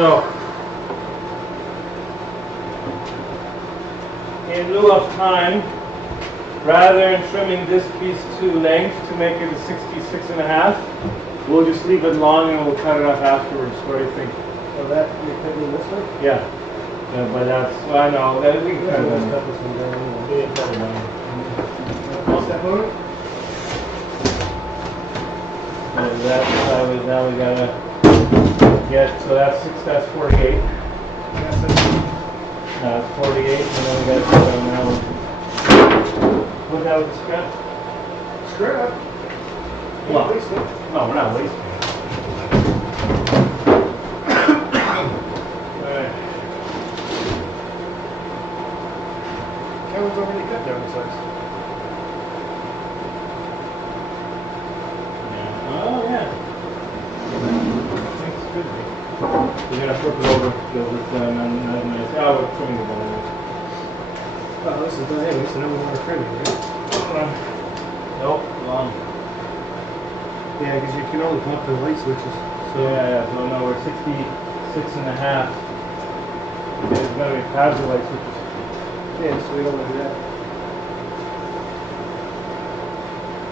So, in lieu of time, rather than trimming this piece to length to make it a 66.5, we'll just leave it long and we'll cut it off afterwards. What do you think? So that you're cutting this way? Yeah. Yeah, but that's, well, I know, that we can cut it Cut on. this one down anyway. We can cut it on. Step on it? And now we gotta get, so that's 48. Yes, that's It's 48, and then we gotta put on that one. What that with the scrap? scrap. Well, Waste it. no, we're not wasting it. Alright. Kevin's already cut down the size. Oh, yeah. I think it's good. We're gonna flip it over, go with nice. Oh, we're trimming it down. Oh, this is done anyway, so now we want to trim it, right? Nope, long. Yeah, because you can only come up to the light switches. So yeah, so no, we're 66.5. It's gonna be pads of light switches. Yeah, so we don't want to do that.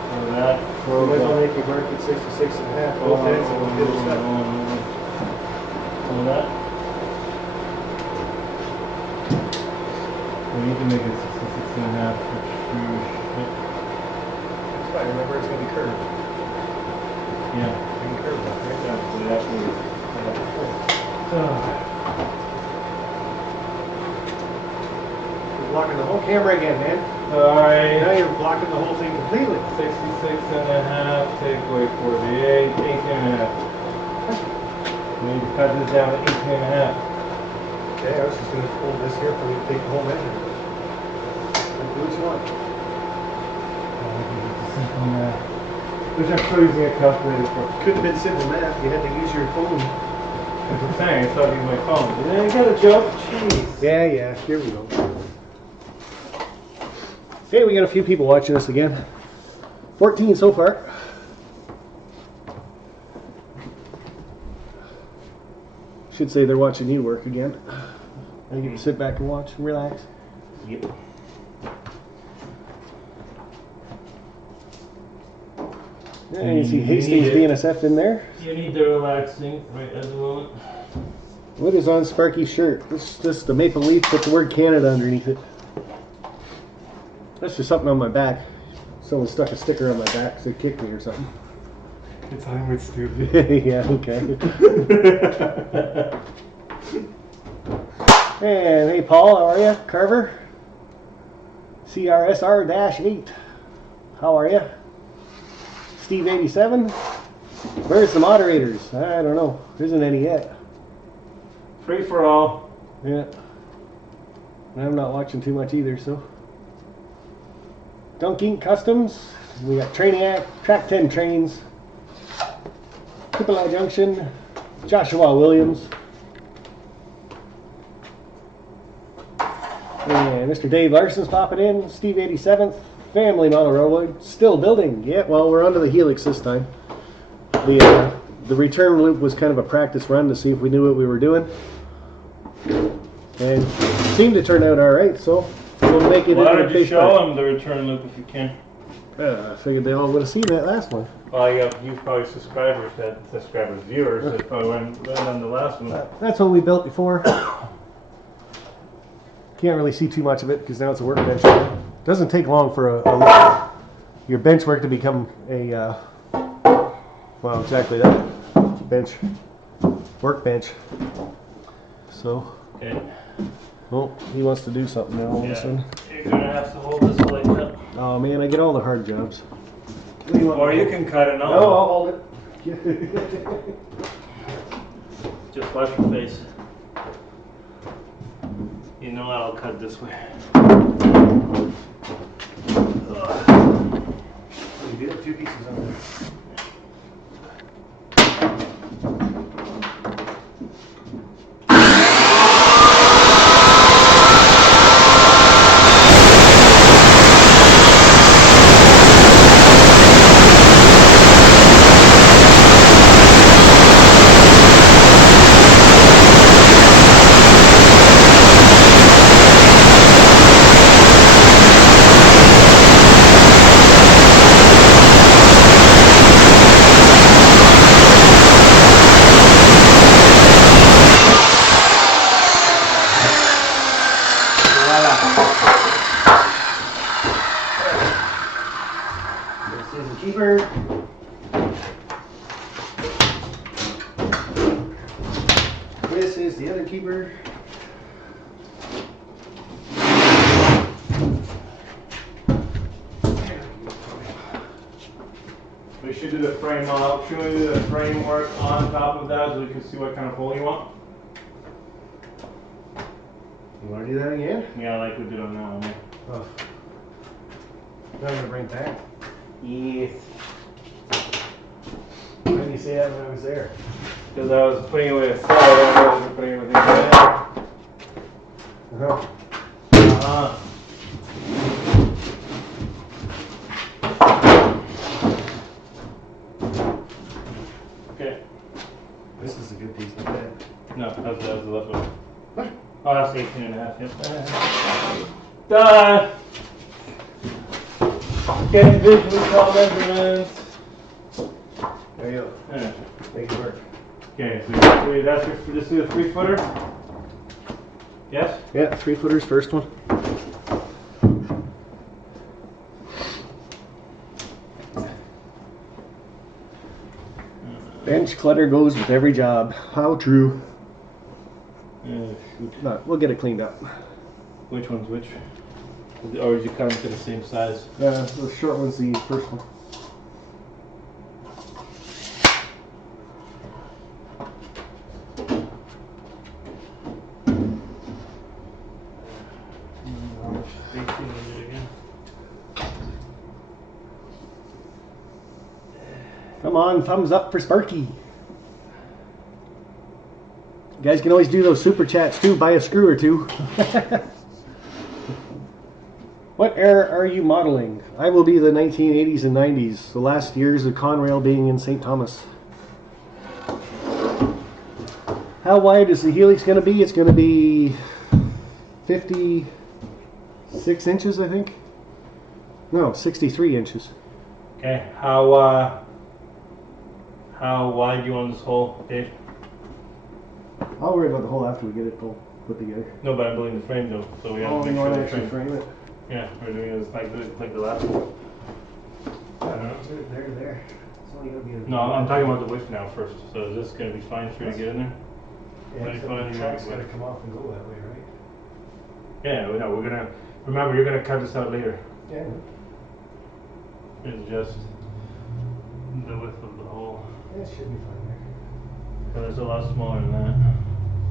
So that So we might as well make it work at 66.5. Both ends and we'll get it stuck. So that. We need to make it 66.5. That's fine, remember it's going to be curved. Yeah. We can curve that, right? So that's You're blocking the whole camera again, man. Alright. Now you're blocking the whole thing completely. 66.5, take away 48, 18.5. We need to cut this down to 18.5. Okay, I was just going to hold this here for you to take the whole measurement. Do what you want. Which I'm sure using a calculator for. Couldn't have been simple math. You had to use your phone. That's what I'm saying, I thought using my phone. You got a joke? Jeez. Yeah, here we go. Okay, we got a few people watching us again. 14 so far. Should say they're watching you work again. Now you get to sit back and watch and relax. Yep. Yeah, you see Hastings DNSF in there. You need the relaxing right at the moment. What is on Sparky's shirt? This is just the maple leaf with the word Canada underneath it. That's just something on my back. Someone stuck a sticker on my back because they kicked me or something. It's Hollywood stupid. Yeah, okay. And hey Paul, how are you? Carver? CRSR-8. How are you? Steve 87. Where's the moderators? I don't know. There isn't any yet. Free for all. Yeah. I'm not watching too much either, so. Dunking Customs. We got Trainiac, Track 10 Trains. Triple I Junction. Joshua Williams. And Mr. Dave Larson's popping in. Steve 87th. Family Model Railroad. Still building. Yeah, well, we're onto the Helix this time. The return loop was kind of a practice run to see if we knew what we were doing. And it seemed to turn out alright, so we'll make it Why into don't the you show them the return loop if you can? I figured they all would have seen that last one. Well, you probably viewers that probably went on the last one. That's what we built before. Can't really see too much of it because now it's a workbench. Doesn't take long for your bench work to become a well, exactly that workbench. So, Okay. well, he wants to do something now. All of a sudden. You're gonna have to hold this like that. Oh man, I get all the hard jobs. Or you can cut it No, out. I'll hold it. Just wash your face. You know I'll cut this way. You do have two pieces on there. this is the other keeper. We should do the frame model. Should we do the framework on top of that so we can see what kind of hole you want? You want to do that again? Yeah, like we did on that one. Yeah. Oh. Now I'm going to bring it back. Yes. Why didn't you say that when I was there? Because I was putting it with a thread, I wasn't putting it with the other. Uh-huh. Okay. This is a good piece like that. No, that's the left one. What? Oh, that's 18 and a half, yep. Done! Getting visually call measurements. There you go. Yeah. Make it work. Okay, so that's this is a 3-footer? Yes? Yeah, 3-footers, first one. Bench clutter goes with every job. How true. Shoot. No, we'll get it cleaned up. Which one's which? Or did you cut them to the same size? The short one's the first one. How much spacing is it again? Come on, thumbs up for Sparky. You guys can always do those super chats too. Buy a screw or two. What era are you modeling? I will be the 1980s and 90s. The last years of Conrail being in St. Thomas. How wide is the Helix going to be? It's going to be 56 inches, I think. No, 63 inches. Okay, how wide do you want this hole, Dave? I'll worry about the hole after we get it all put together. No, but I'm building the frame though, so we have Oh, to you make want sure to the actually frame. frame it? Yeah, we're doing it like the last one. I don't know. There to there. It's only going to be a... No, I'm talking about the width now first. So is this going to be fine for you to get in there? Yeah, What do you except find the you track's want? got to come off and go that way, right? Yeah, no, we're gonna remember you're gonna cut this out later. Yeah. It's just the width of the hole. Yeah, it should be fine there. But it's a lot smaller than that.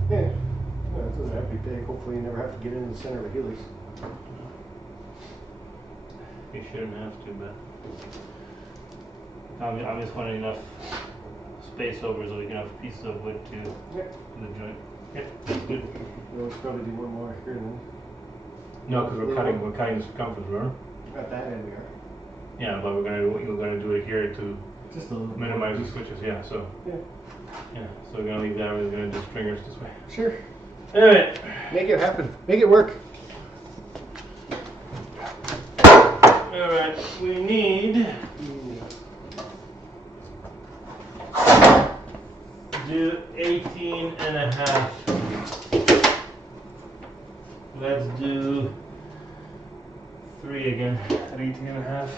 Yeah. No, it doesn't have to be big. Hopefully you never have to get into the center of a Helix. You shouldn't have to, but I'm just wanting enough space over so we can have pieces of wood to the joint. Yeah, that's good. We'll probably do one more here then. No, because we're cutting the circumference, remember? At that end we are. Yeah, but we're gonna do it here to Just a little minimize the switches. Yeah, so Yeah. so we're gonna leave that. We're gonna do stringers this way. Sure. Anyway. Make it happen. Make it work. Alright, we need do 18 and a half. Let's do 3 again at 18 and a half.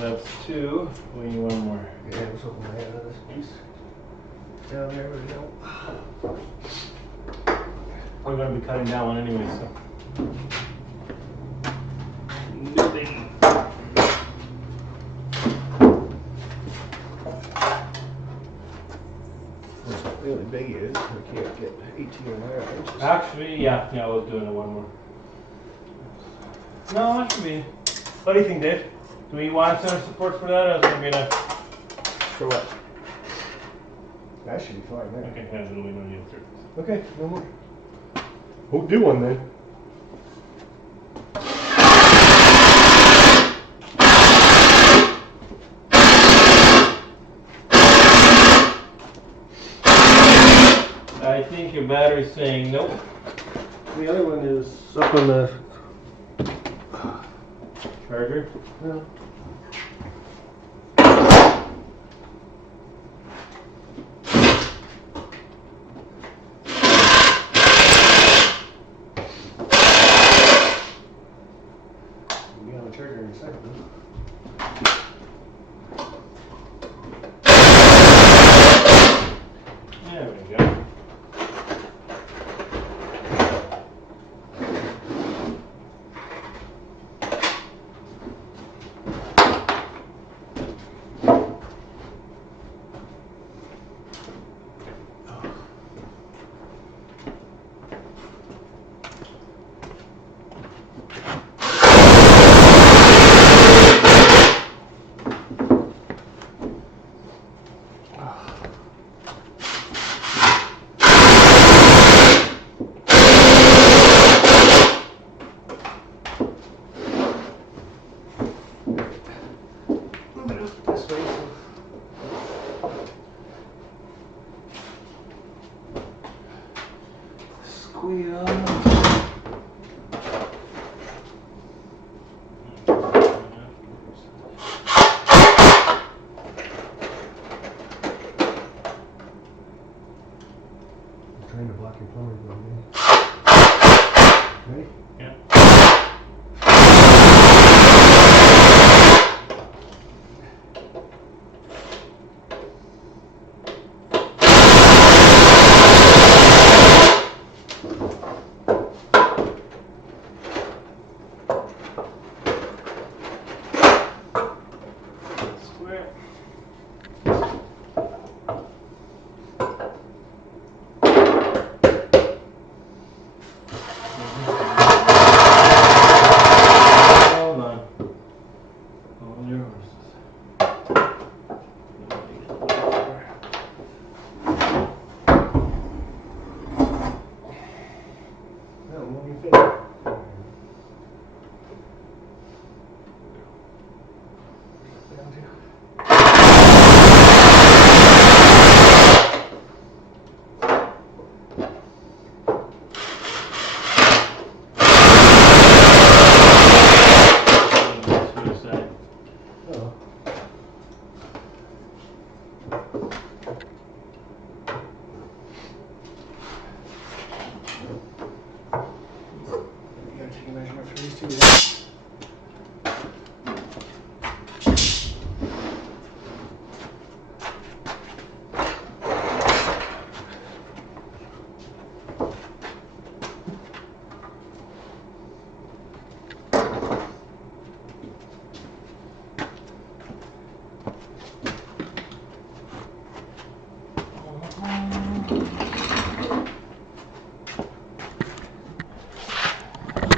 That's 2. We need one more. Yeah, I was hoping I had another piece. Down there we go. We're going to be cutting that one anyway, so. That's really big is. I can't get 18.5 inches. Actually, yeah, I was doing it one more. No, that should be. What do you think, Dave? Do we want center support for that, or is it going to be enough? For what? That should be fine there. Okay, yeah, then we don't need to. Okay, no more. We'll do one then. I think your battery's saying nope. The other one is up on the Charger. no. We'll be on the charger in a second. There we go. This way. Squeal. I'm trying to block your plumber, ready? Yeah. Square. Hold on. Hold your horses. No, move your finger. Down to. Suicide. Oh. You gotta take a measurement for these two, right?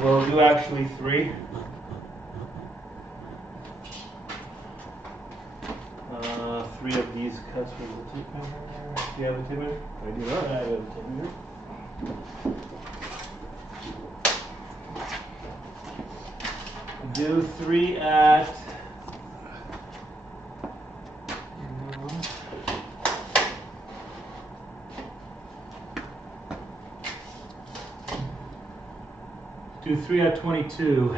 We'll do actually 3. Three of these cuts with the tape measure. Do you have a tape measure? I do not. I have a tape measure. Do 3 at. Do 3 at 22.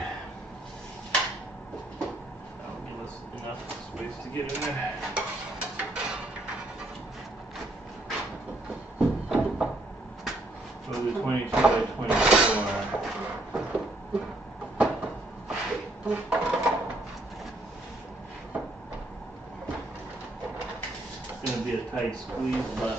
That'll give us enough space to get in there. We'll do 22 by 24. It's going to be a tight squeeze, but.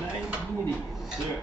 Nice meaty, sir.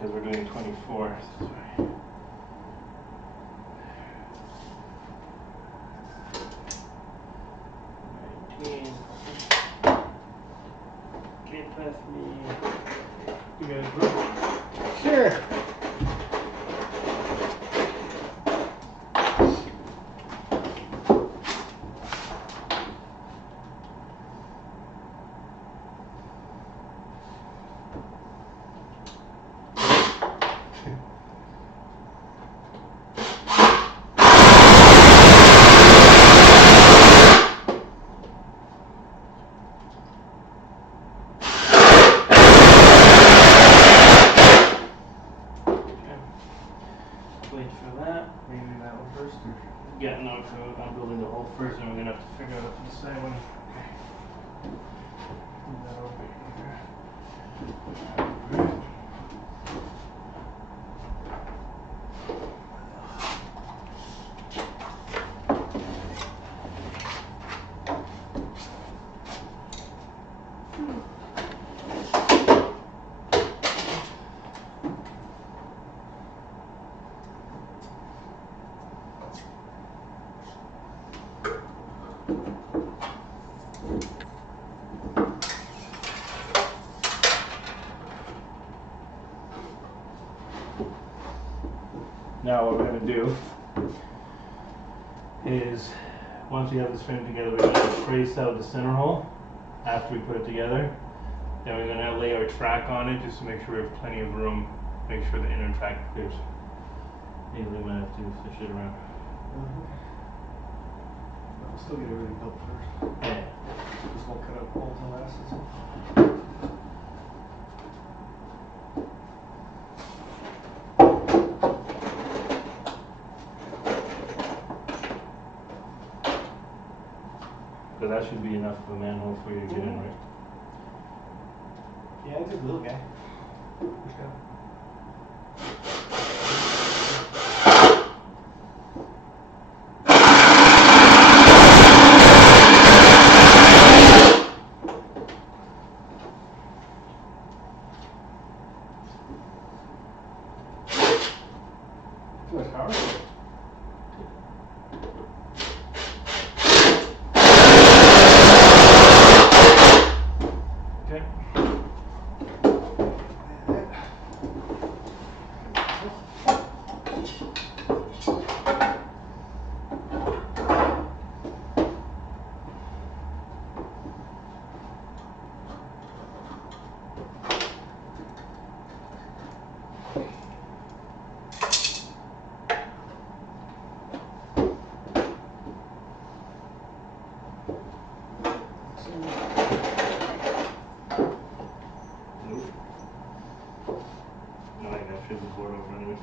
because we're doing 24. Sorry. Get past me. You guys broke? Sure. Wait for that. Maybe that one first. Yeah, no, I'm building the hole first, and we're gonna have to figure out the side one. Move that over here. Now what we're going to do is, once we have this frame together, we're going to trace out the center hole after we put it together. Then we're going to lay our track on it just to make sure we have plenty of room, make sure the inner track clears. Maybe we might have to fish it around. I'll still get everything built first. Yeah. Just won't cut out all till last. That's all. So that should be enough of a manhole for you to get in, right? Yeah, it's a little guy. Too much power. Okay. Nope. No, I got to the board over anyway.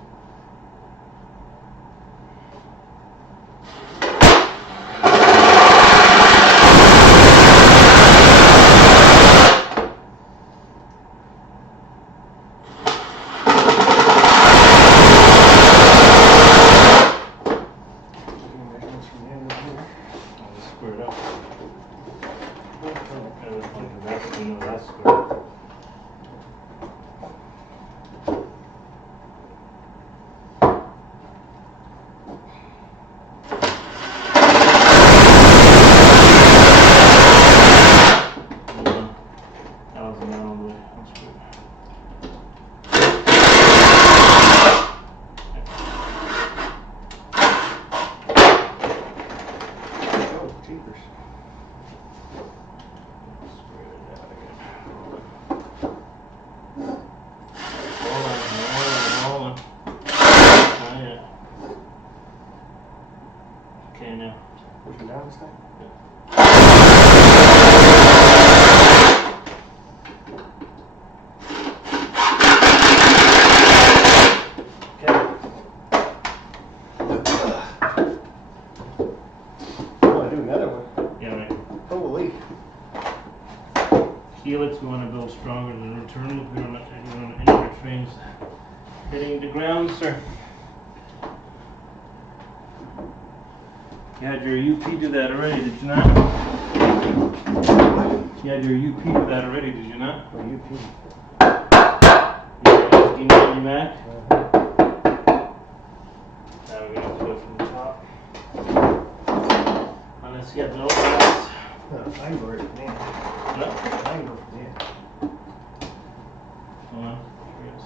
Measurements from the end of here. I'll just square it up. I was like, that's, you know, that's square. That was the round way. That's good. Oh, jeepers. Square it out again. Hold on. Not yet. Okay, now. Pushing down this time? Oh, I do another one. Yeah, right. Holy. Helix, we want to build stronger than return loop. We don't have any other trains hitting the ground, sir. You had your UP do that already, did you not? You had your UP do that already, did you not? Oh, UP. Yeah, you back. Now we're going to do it from the top. Unless you have no glass. No, I can go right from there. No? I can go from there. Hold on. Yes.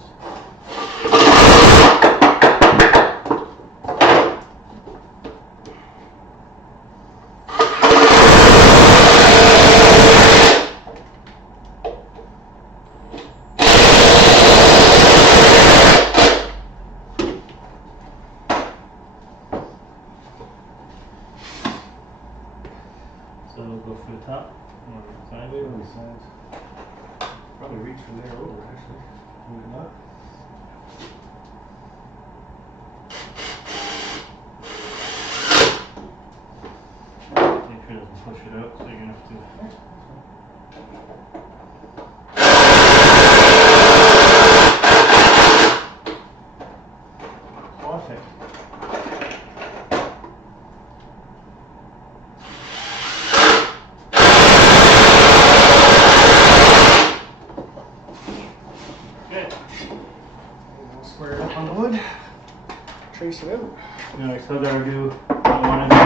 So we'll go for the top. Or the side. Wait on the sides. Probably reach from there over, actually. Would it not? Make sure it doesn't push it out, so you're going to have to. Perfect. Good. Square it up on the wood. Trace it out. Now I still gotta do, I want to do,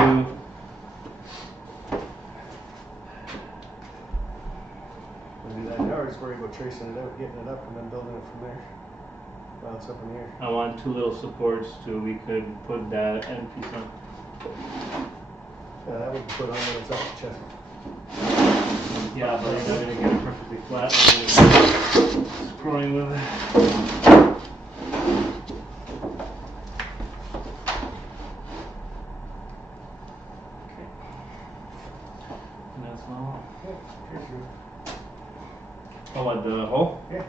We'll do that now, or just worry about tracing it out, getting it up, and then building it from there. While it's up in the air. I want two little supports so we could put that end piece on. Yeah, that we can put on when it's up the chest. Yeah, but I'm not gonna get it perfectly flat. I'm gonna be screwing with it. Okay. And that's all. Yeah, here's your. Oh, what, the hole? Yeah.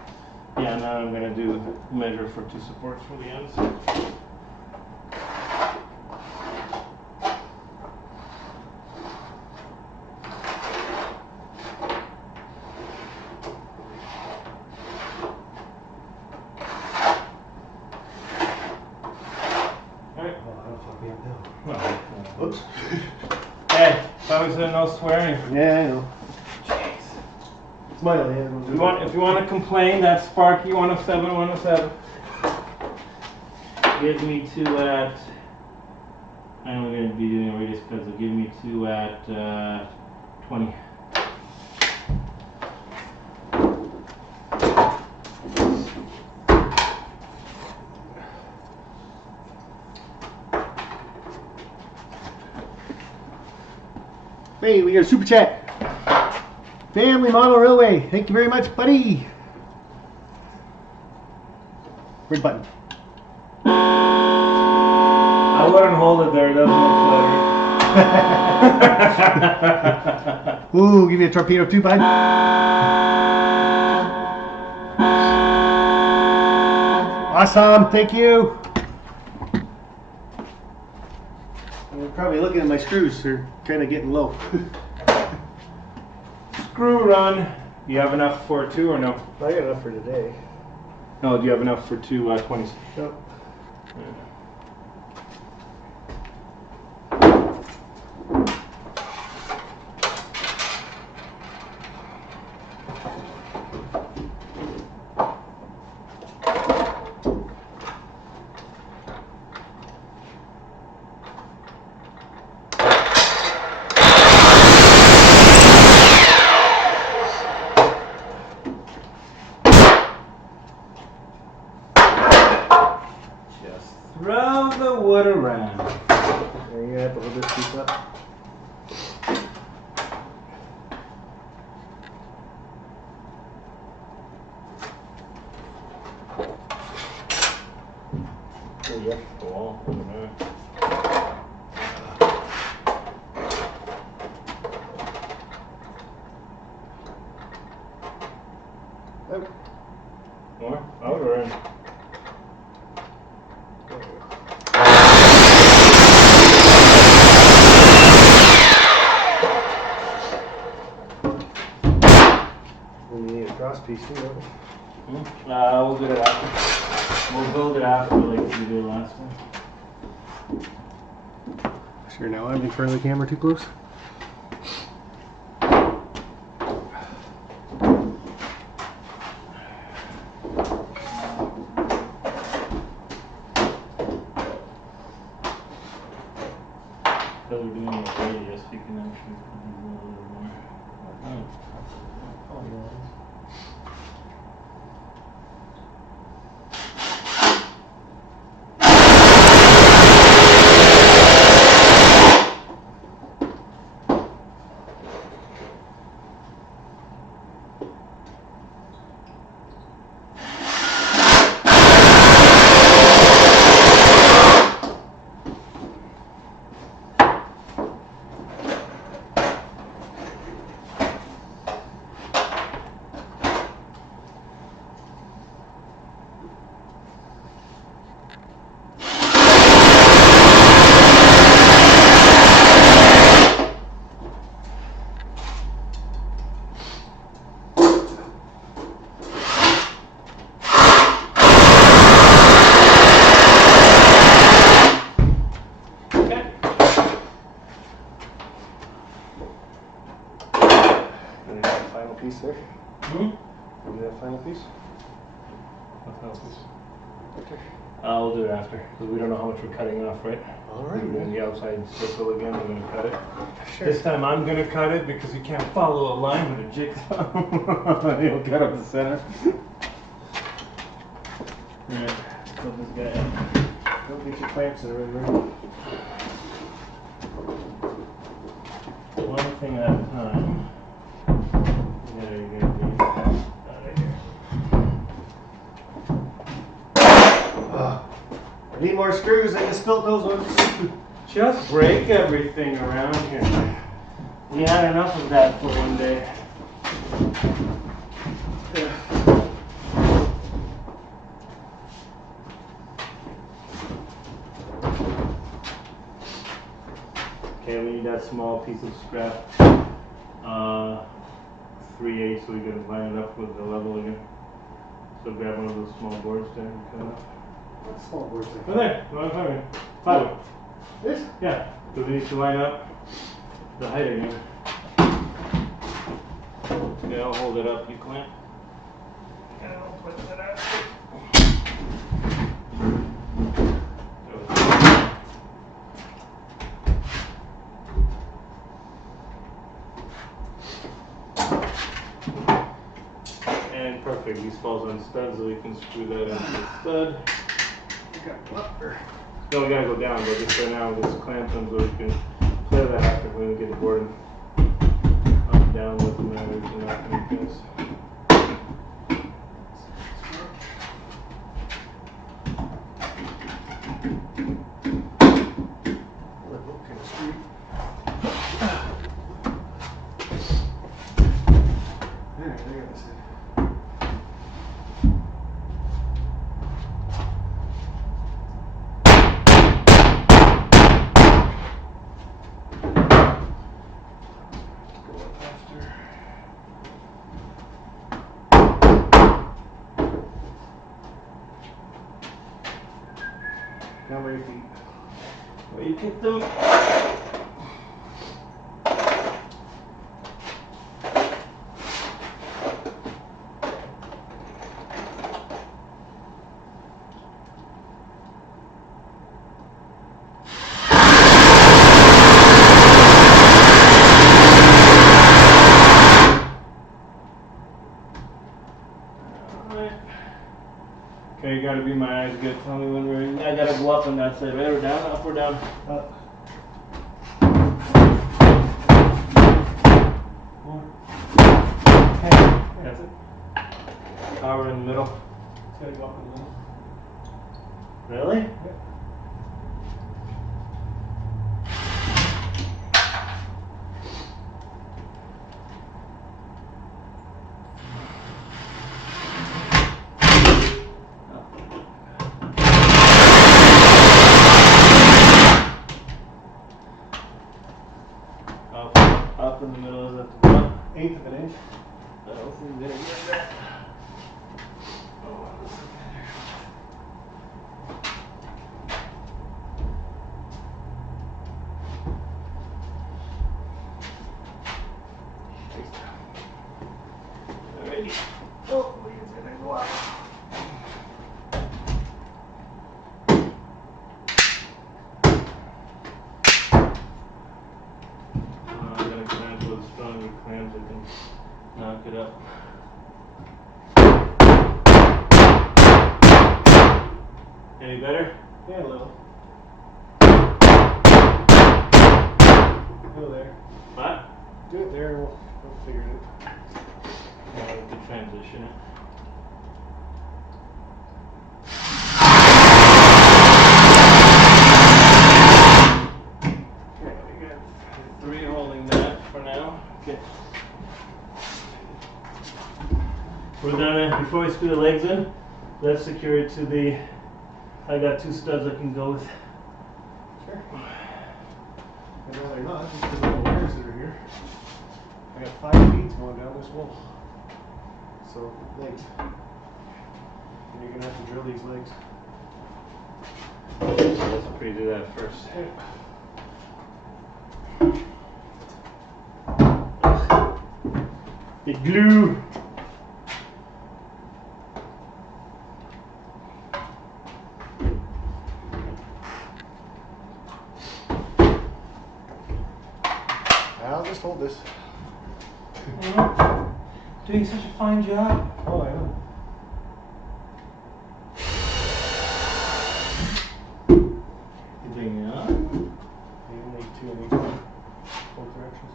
Yeah, now I'm gonna do measure for two supports for the ends. Alright. Oh, I don't fuck me up now. Well, Oops. hey, thought we said no swearing. Yeah, I know. It's my land. If you want to complain, that Sparky 107, 107. Give me two at. I'm only going to be doing a radius because it'll give me two at 20. Hey, we got a super chat. Family Model Railway. Thank you very much, buddy. Red button. I wouldn't hold it there, it doesn't look flattering. Ooh, give me a torpedo too, bud. Awesome, thank you. You're probably looking at my screws, they're kind of getting low. Screw run. You have enough for two or no? I got enough for today. No, do you have enough for two 20s? Nope. Throw the wood around. You're gonna have to hold this piece up. There you go. The wall over there. Oh. More? Out or in? We need a cross piece too, don't we? We'll do that after. We'll build it after like we did last time. Sure, now I'm in front of the camera too close. final piece? What else is- Okay. We'll do it after, because we don't know how much we're cutting off, right? Alright. We're doing the outside circle again, we're gonna cut it. Sure. This time I'm gonna cut it because you can't follow a line with a jigsaw. You'll cut up the center. Alright, so this guy. Don't get your clamps in the right way. One thing at a time. There you go. Out of here. I need more screws. I just spilled those ones. Just break everything around here. We had enough of that for one day. Okay, we need that small piece of scrap. 3/8 so we can line it up with the level again. So grab one of those small boards there and cut it off. What small boards Right there, right there. Five. This? Yeah, so we need to line up the height again. Okay, I'll hold it up, you clamp. And I'll put that out. And perfect, these falls on studs so we can screw that into the stud. No, we gotta go down, but just for now, just clamp them so we can play that after when we get the board up, down, with the matters, and that kind of things. Now where your feet. Where you kick them? Okay, you gotta be my eyes good. Tell me when we're in. I gotta go up on that side. Right or down? Up or down? Up. Okay. That's it. Power in the middle. It's gotta go up in the middle. Really? Yeah. Up in the middle is at the front. 1/8 of an inch. I don't think we're gonna get that. Alrighty. Oh, it's gonna go up. I gotta clamp with stronger clamps. I can knock it up. Any better? Yeah, a little. Go there. What? Do it there and we'll figure it out. Yeah, we could transition it. Okay, we got 3 holding that for now. Okay. We're gonna, before we screw the legs in, let's secure it to the, I got 2 studs I can go with. Sure. I'd rather not, just because of the wires that are here. I got 5 feeds going down this wall. So, legs. And you're gonna have to drill these legs. Let's pre-do that first. The glue. just hold this. Doing such a fine job. Oh, I know. You doing it on? You only two in each one. Both directions.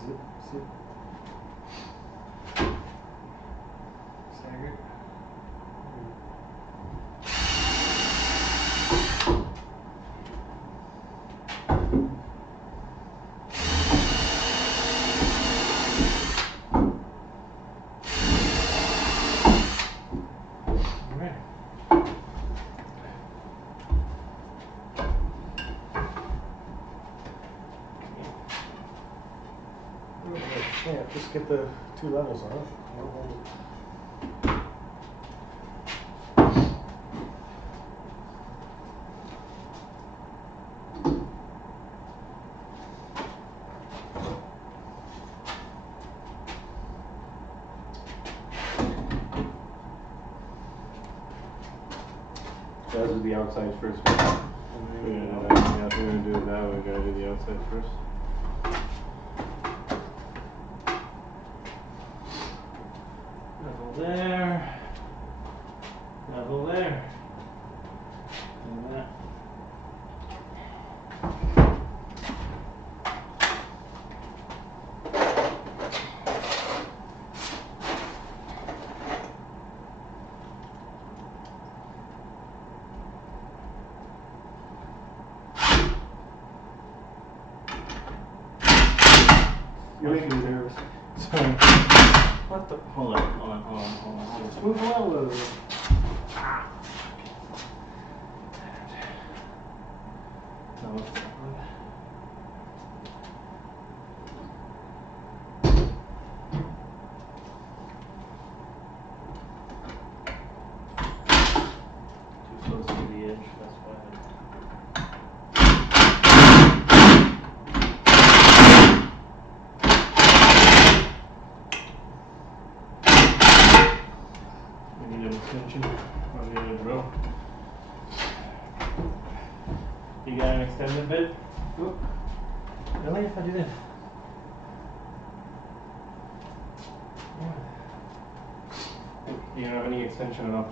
Zip, zip. Stagger. Yeah, just get the two levels on it. Let's do the outside first. We're gonna do it that way. We gotta do the outside first. Level there. Level there. And that. You're making me nervous. Sorry. What the? Hold on. Just move along a little bit. No, it's not. Too close to the edge, that's why. We need an extension on the other drill. You got an extended bit? Oop. Really? If I do this? You don't have any extension at all?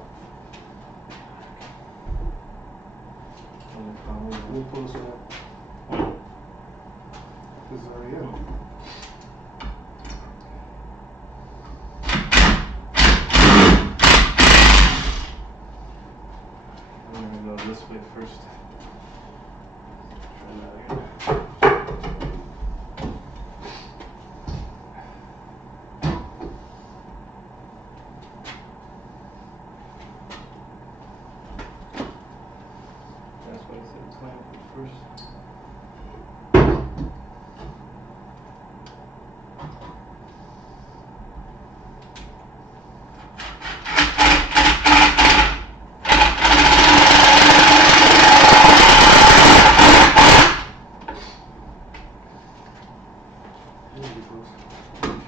Move closer up. This is already in. I'm gonna go this way first. Try that again. That's why I said clamp it first.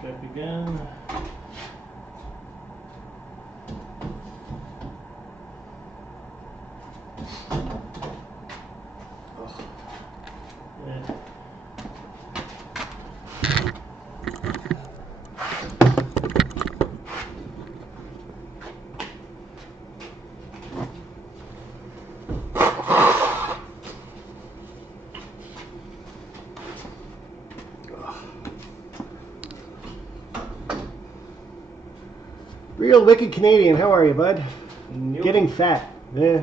Check again. Yeah. Real wicked Canadian, how are you, bud? Nope. Getting fat. Yeah.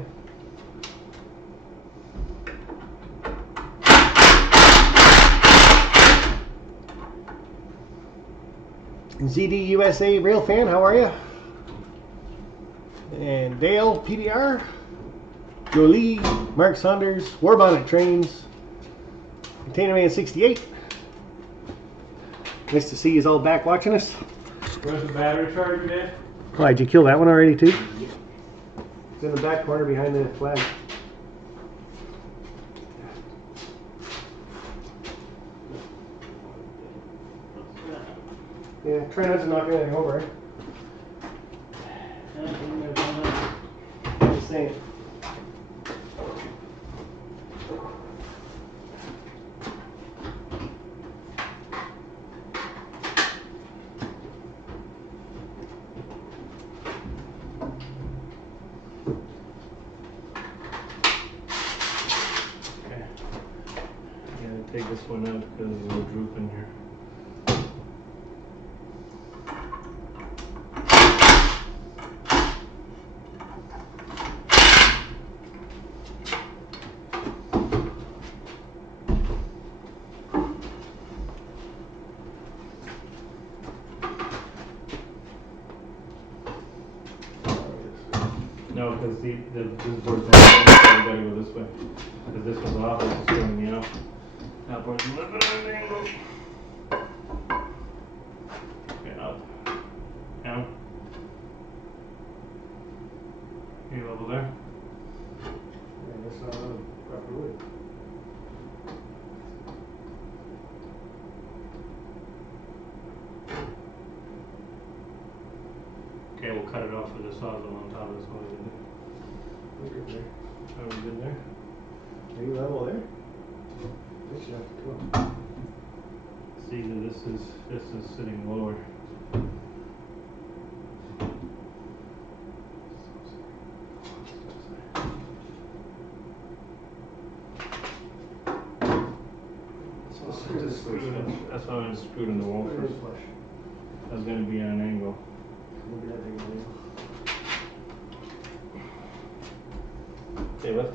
ZD USA Real Fan, how are you? And Dale PDR, Jolie, Mark Saunders, Warbonnet Trains, Container Man 68. Nice to see you all back watching us. Where's the battery charger, Dave? Why, did you kill that one already too? It's in the back corner behind the flag. Yeah, try not to knock anything over. Just saying. this one out because there's a little droop in here. No, because this board's not going, so we gotta go this way. Because this was off, it's just throwing me off. That board's a little bit at an angle. Okay, up. Down. You level there? Yeah, that's not proper wood. Okay, we'll cut it off with the sawzall on top of this one. We're good there. Are we good there? Are you level there? This should have to come. See that this is sitting lower. That's why I'm screwed in the wall first. That's going to be at an angle. Okay, lift.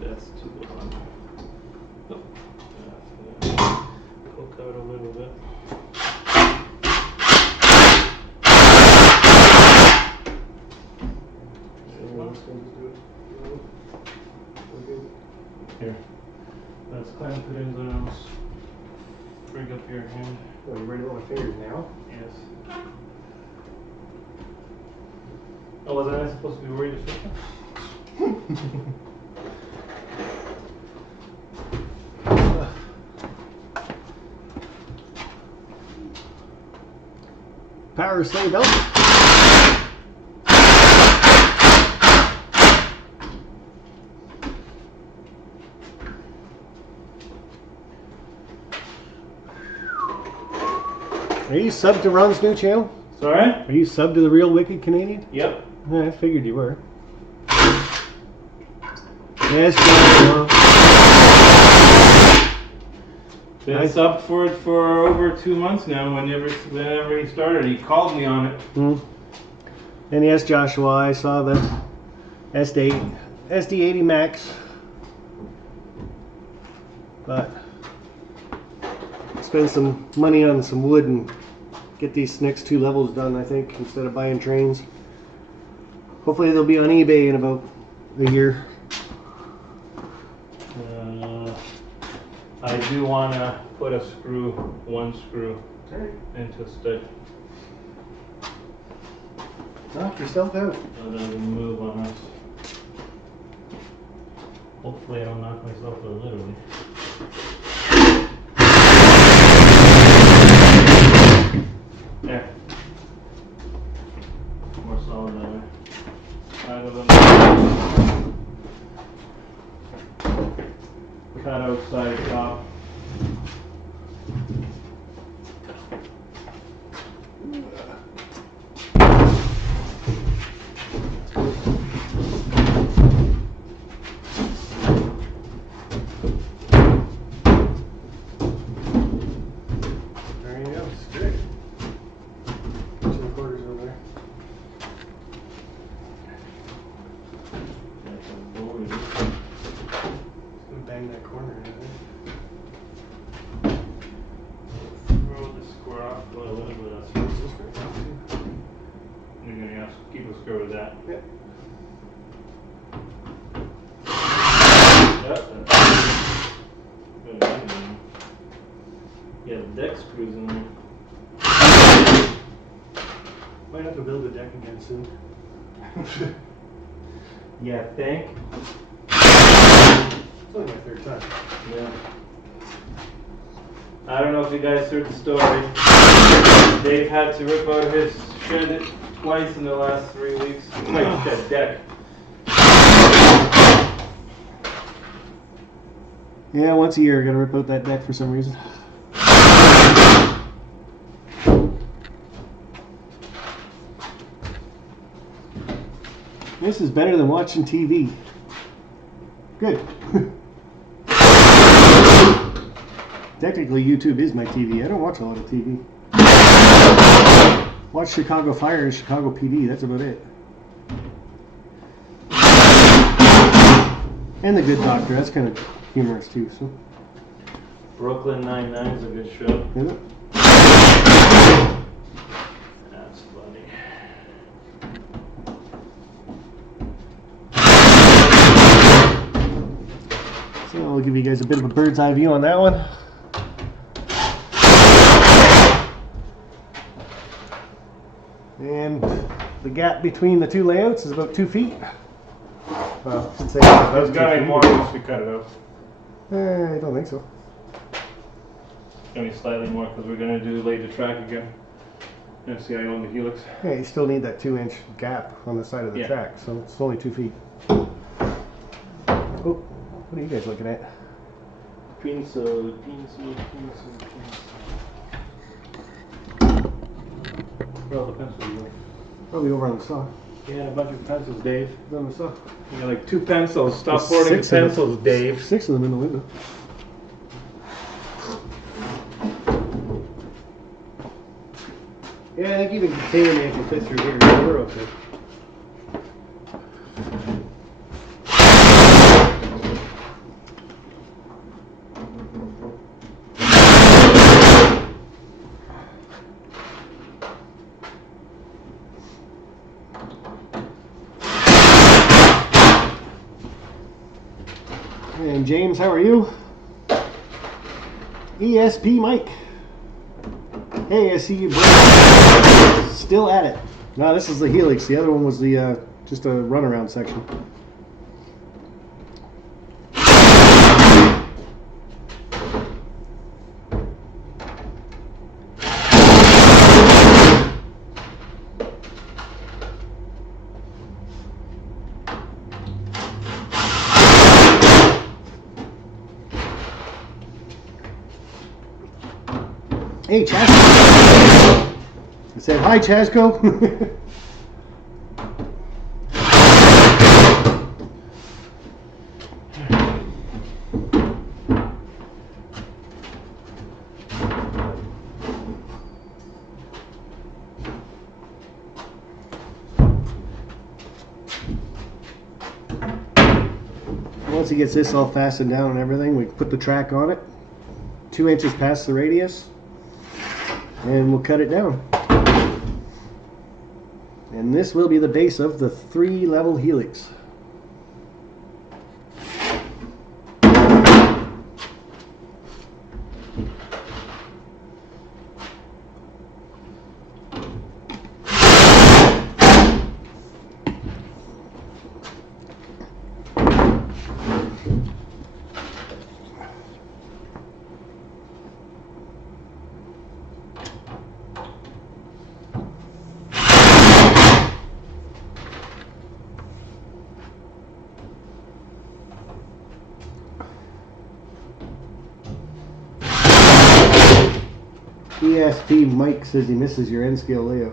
That's too long. Oh, poke out a little bit. Here. Let's clamp it in the nose. Bring up your hand. Oh, you ready to roll my fingers now? Yes. Oh, wasn't I supposed to be worried to fit? Power save out. Are you subbed to Ron's new channel? Sorry? Are you subbed to the Real Wicked Canadian? Yep. Yeah, I figured you were. Yes, John. Been subbed for it for over 2 months now. Whenever he started, he called me on it. And yes, Joshua, I saw the SD80 Max, but spend some money on some wood and get these next 2 levels done, I think, instead of buying trains. Hopefully they'll be on eBay in about a year. I do want to put one screw into stick. Knock yourself out. So it doesn't move on us. Hopefully I don't knock myself out literally. There. More solid that way. Side of them. Cut outside top. There you go, straight. 2/4 over there. That's a board. It's gonna bang that corner in there. Throw the square off a little bit of that. Is this right now, too? You're gonna have to keep a square with that. Yeah. Yep. Yeah, the deck screws in there. Might have to build a deck again soon. Yeah, think. It's only my third time. Yeah. I don't know if you guys heard the story. Dave had to rip out his shed twice in the last 3 weeks. Like shed deck. Yeah, once a year I gotta rip out that deck for some reason. This is better than watching TV. Good. Technically, YouTube is my TV. I don't watch a lot of TV. Watch Chicago Fire and Chicago PD. That's about it. And The Good Doctor. That's kind of humorous too. So. Brooklyn Nine-Nine is a good show. Is it? That's funny. So I'll give you guys a bit of a bird's eye view on that one. And the gap between the two layouts is about 2 feet. Well, I should say about There's 2 gotta be feet. more once we cut it out. I don't think so. It's gonna be slightly more because we're gonna lay the track again. And see, I own the Helix. Yeah, you still need that 2-inch gap on the side of the Yeah. track, so it's only 2 feet. Oh, what are you guys looking at? Pencil. Where all the pencils go? Probably over on the saw. You had a bunch of pencils, Dave. On the saw. You got like 2 pencils. Stop There's hoarding 6 of them. pencils, Dave. 6 of them in the window. Yeah, I think even container man can fit through here. So we're okay. And James, how are you? ESP Mike. Hey, I see you still at it. No, this is the Helix. The other one was the just a runaround section. Hey, Chasco. I said, hi, Chasco. Once he gets this all fastened down and everything, we put the track on it, 2 inches past the radius. And we'll cut it down. And this will be the base of the 3-level Helix. ESP Mike says he misses your N-scale layout.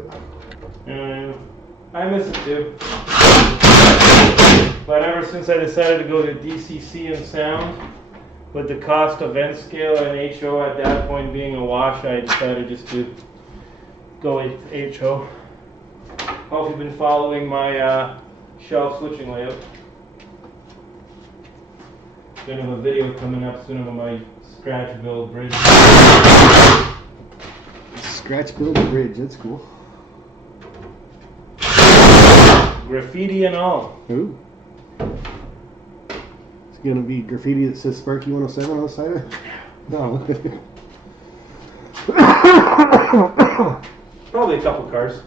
I miss it too. But ever since I decided to go to DCC and sound, with the cost of N-scale and HO at that point being a wash, I decided just to go with HO. Hope you've been following my shelf switching layout. Gonna have a video coming up soon of my scratch build bridge. Scratch build bridge, that's cool. Graffiti and all. Ooh. It's gonna be graffiti that says Sparky 107 on the side of it? No. Probably a couple cars.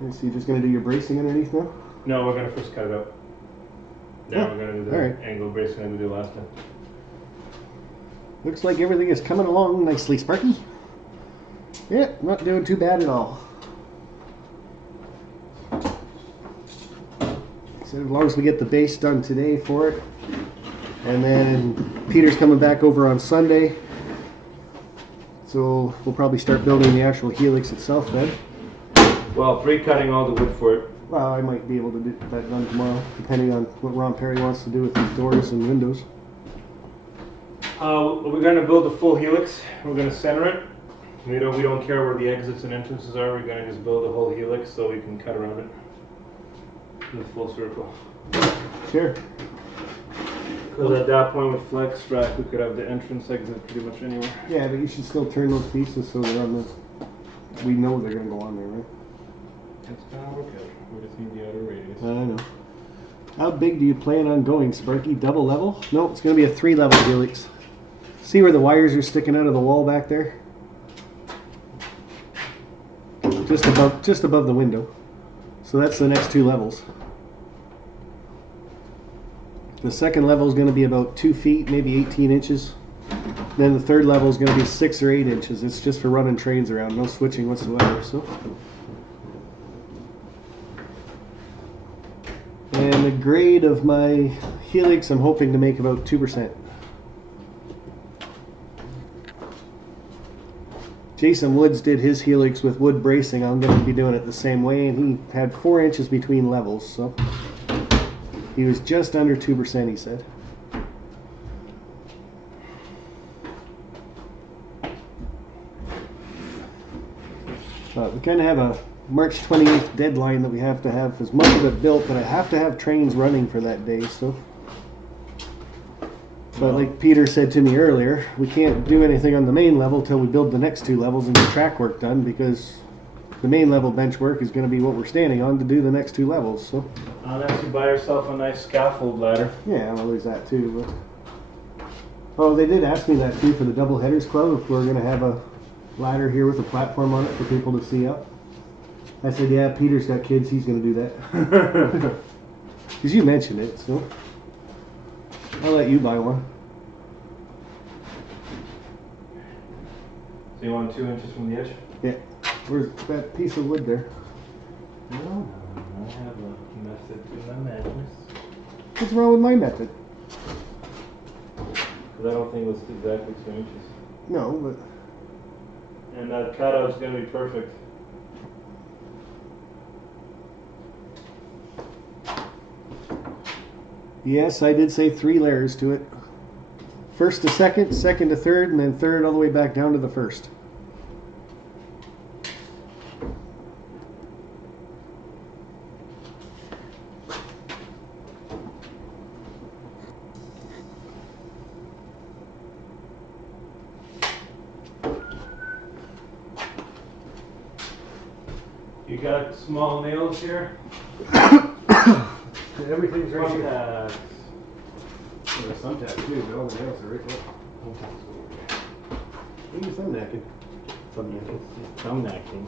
So you're just gonna do your bracing underneath now? No, we're gonna first cut it up. Then Oh, we're gonna do the alright. angle bracing like we did last time. Looks like everything is coming along nicely, Sparky. Yeah, not doing too bad at all. So as long as we get the base done today for it, and then Peter's coming back over on Sunday, so we'll probably start building the actual Helix itself then. Well, pre-cutting all the wood for it. Well, I might be able to get that done tomorrow, depending on what Ron Perry wants to do with these doors and windows. We're gonna build a full helix. We're gonna center it. We don't care where the exits and entrances are. We're gonna just build a whole helix so we can cut around it in a full circle. Sure. Because at that point with flex rack, we could have the entrance exit pretty much anywhere. Yeah, but you should still turn those pieces so they're on the. We know they're gonna go on there, right? It's gonna work out. We just need the outer radius. I know. How big do you plan on going, Sparky? Double level? No, it's going to be a 3-level Helix. See where the wires are sticking out of the wall back there? Just above the window. So that's the next 2 levels. The second level is going to be about 2 feet, maybe 18 inches. Then the third level is going to be 6 or 8 inches. It's just for running trains around, no switching whatsoever. So. And the grade of my Helix, I'm hoping to make about 2%. Jason Woods did his Helix with wood bracing. I'm going to be doing it the same way, and he had 4 inches between levels, so he was just under 2%, he said. We kind of have a March 28th deadline that we have to have as much of it built, but I have to have trains running for that day, so. But like Peter said to me earlier, we can't do anything on the main level till we build the next 2 levels and get track work done, because the main level bench work is going to be what we're standing on to do the next 2 levels, so. Unless you buy yourself a nice scaffold ladder. Yeah, well, there's that too, but. Oh, they did ask me that too for the Double Headers Club, if we're going to have a ladder here with a platform on it for people to see up. I said, yeah, Peter's got kids, he's going to do that. Because you mentioned it, so I'll let you buy one. So you want 2 inches from the edge? Yeah. Where's that piece of wood there? No, I have a method to my madness. What's wrong with my method? Because I don't think it was exactly 2 inches. No, but And that cutout's going to be perfect. yes, I did say 3 layers to it. First to second, second to third, and then third all the way back down to the first. You got small nails here? Everything's right here. Contacts. There's some tabs too, but all the nails are right there. What are you thumb knacking? Thumb knacking. Thumb knacking.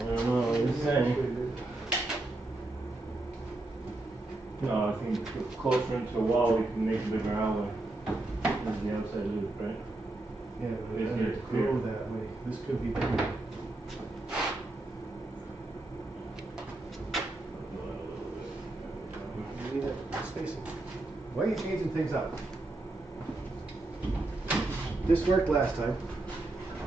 I don't know what you're saying. No, I think closer into the wall we can make a bigger alleyway. This is the outside loop, right? Yeah, but It's it here, doesn't clear. go that way. This could be bigger. You need that spacing. Why are you changing things up? This worked last time.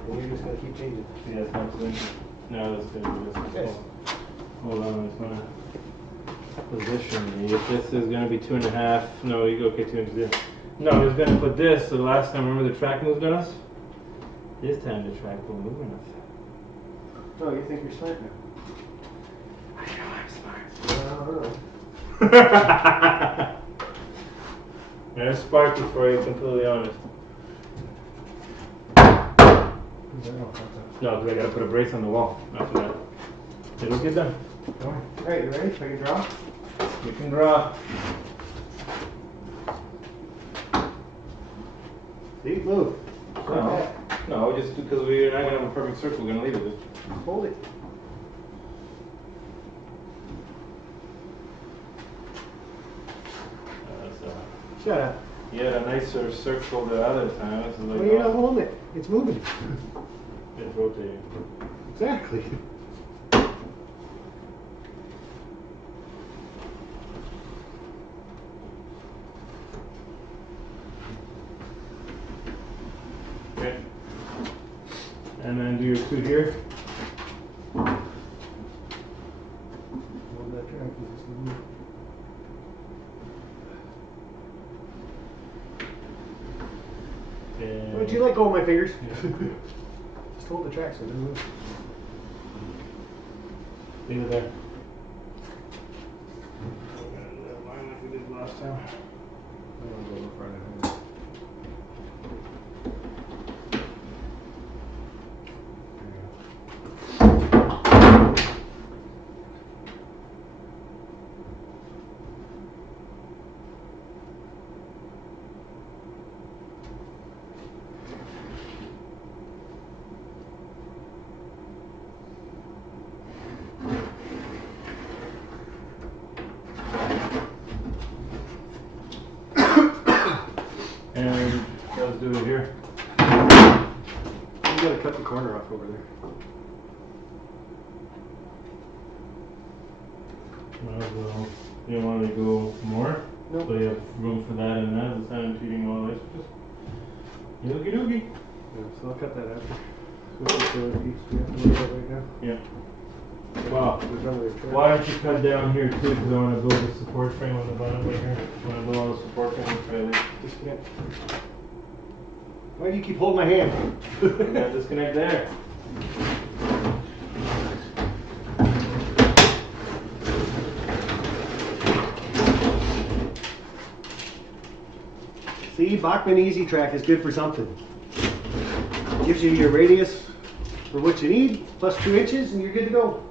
And you're just gonna keep changing. Yeah, it's not 2 inches. No, that's good. That's Yes. Hold on, it's gonna position. This is gonna be 2.5. No, you go okay 2 inches in. No, I was gonna put this. So the last time, remember the track moved on us? This time the track will move on us. Oh, you think you're smart now? I know I'm smart. I don't know. There's Sparky for you, completely honest. No, because I gotta put a brace on the wall after that. It'll get done. Don't worry. Alright, you ready? I can draw? You can draw. See, move. Oh. No, just because we're not gonna have a perfect circle, we're gonna leave it. Just Hold it. so. Shut up. You had a nicer circle the other time. This is like, Well, you're not holding it. It's moving. it's rotating. Exactly. Okay. And then do your 2 here. Hold that track, you just move. And Would you let go of my fingers? Just hold the track so it doesn't move. leave it there. Line like we did last time. And let's do it here. You gotta cut the corner off over there. Well, you want to go more? Nope. So you have room for that and that. It's not impeding all this. Just doogie doogie. Yeah, so I'll cut that after. So this is the other piece we have to look at right now. Yeah. Wow. There's another track. Why don't you cut down here too? Because I want to build the support frame on the bottom right here. I want to build all the support frame right there. Disconnect. Why do you keep holding my hand? You got disconnect there. See, Bachmann Easy Track is good for something. Gives you your radius for what you need, plus 2 inches, and you're good to go.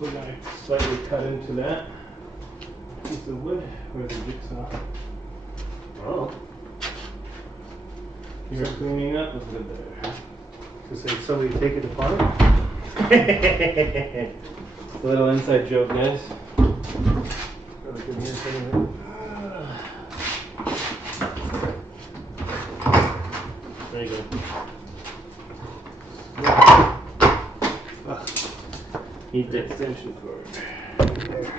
We're going to slightly cut into that piece of wood. Where's the jigsaw? Oh. You're cleaning up. Look at there. To say somebody take it apart. A little inside joke, guys. Really couldn't hear anything. There you go. Need the extension cord. There.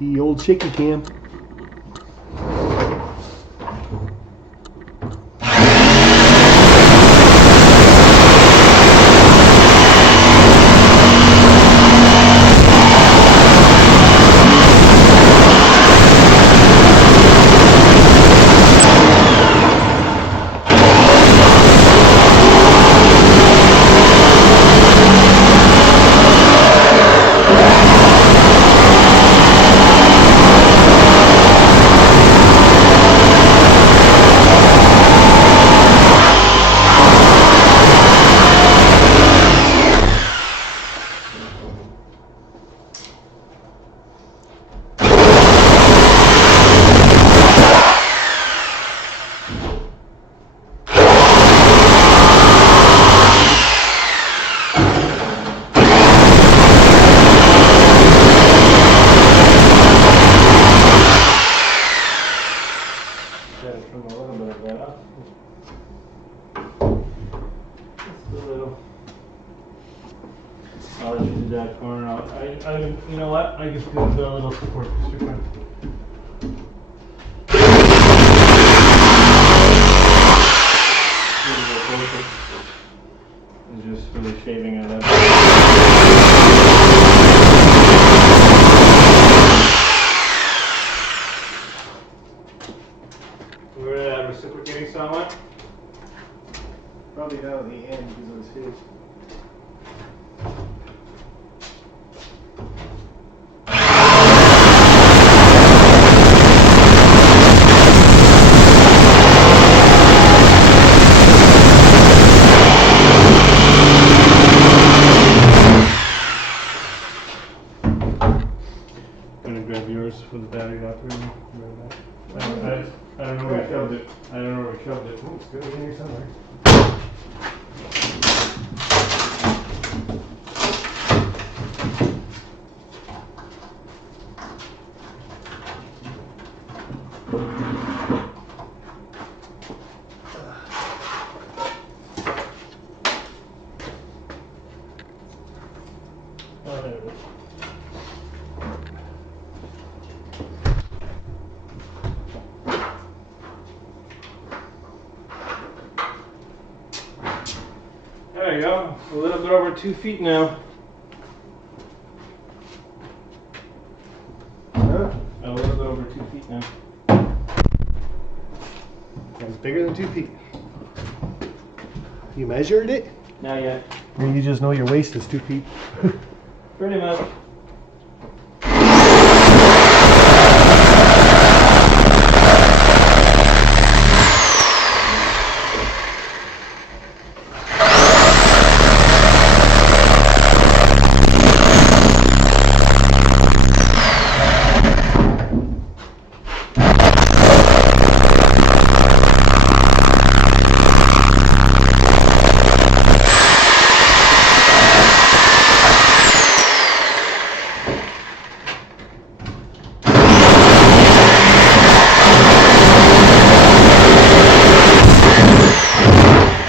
The old shaky cam. Gotta trim a little bit of that off. Just a little. I'll let you do that corner. You know what? I just do a little support. Just for fun. is just really shaving it up. Where did that reciprocating saw went? Probably down at the end because it was his. Gonna grab yours for the battery operator. I don't know where I shoved it. I don't know where I shoved it. Oh, it's good in here somewhere. Oh, there it is. There you go. A little bit over 2 feet now. Huh? A little bit over 2 feet now. That's bigger than 2 feet. You measured it? Not yet. Or you just know your waist is 2 feet? Pretty much.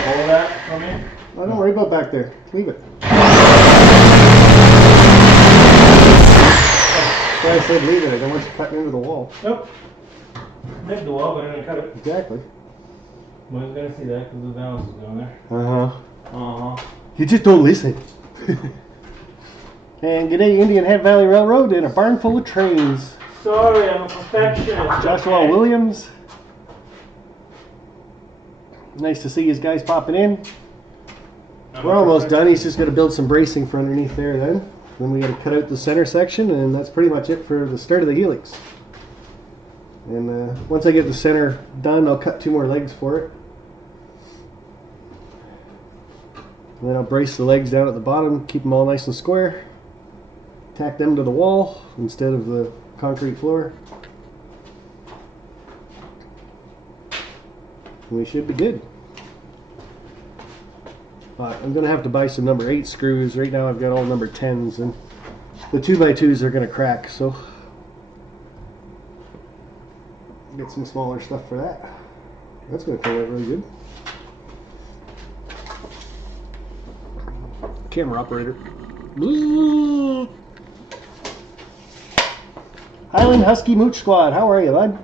Hold that for me. Oh, don't worry about back there. Leave it. That's why I said leave it. I don't want you cutting into the wall. Nope. Hit the wall, but I didn't cut it. Exactly. One's gonna see that because the balance is down there. Uh-huh. Uh-huh. You just don't listen. And g'day Indian Head Valley Railroad and a barn full of trains. Sorry, I'm a perfectionist. Joshua okay? Williams. Nice to see you guys popping in. I'm We're a almost done. He's perfectionist. just going to build some bracing for underneath there then. Then we got to cut out the center section, and that's pretty much it for the start of the Helix. And once I get the center done, I'll cut 2 more legs for it. And then I'll brace the legs down at the bottom, keep them all nice and square. Tack them to the wall instead of the concrete floor. And we should be good. I'm going to have to buy some number 8 screws. Right now I've got all number 10s, and the 2x2s are going to crack, so get some smaller stuff for that. That's going to turn out really good. Camera operator. Ooh. Highland Husky Mooch Squad, how are you, bud?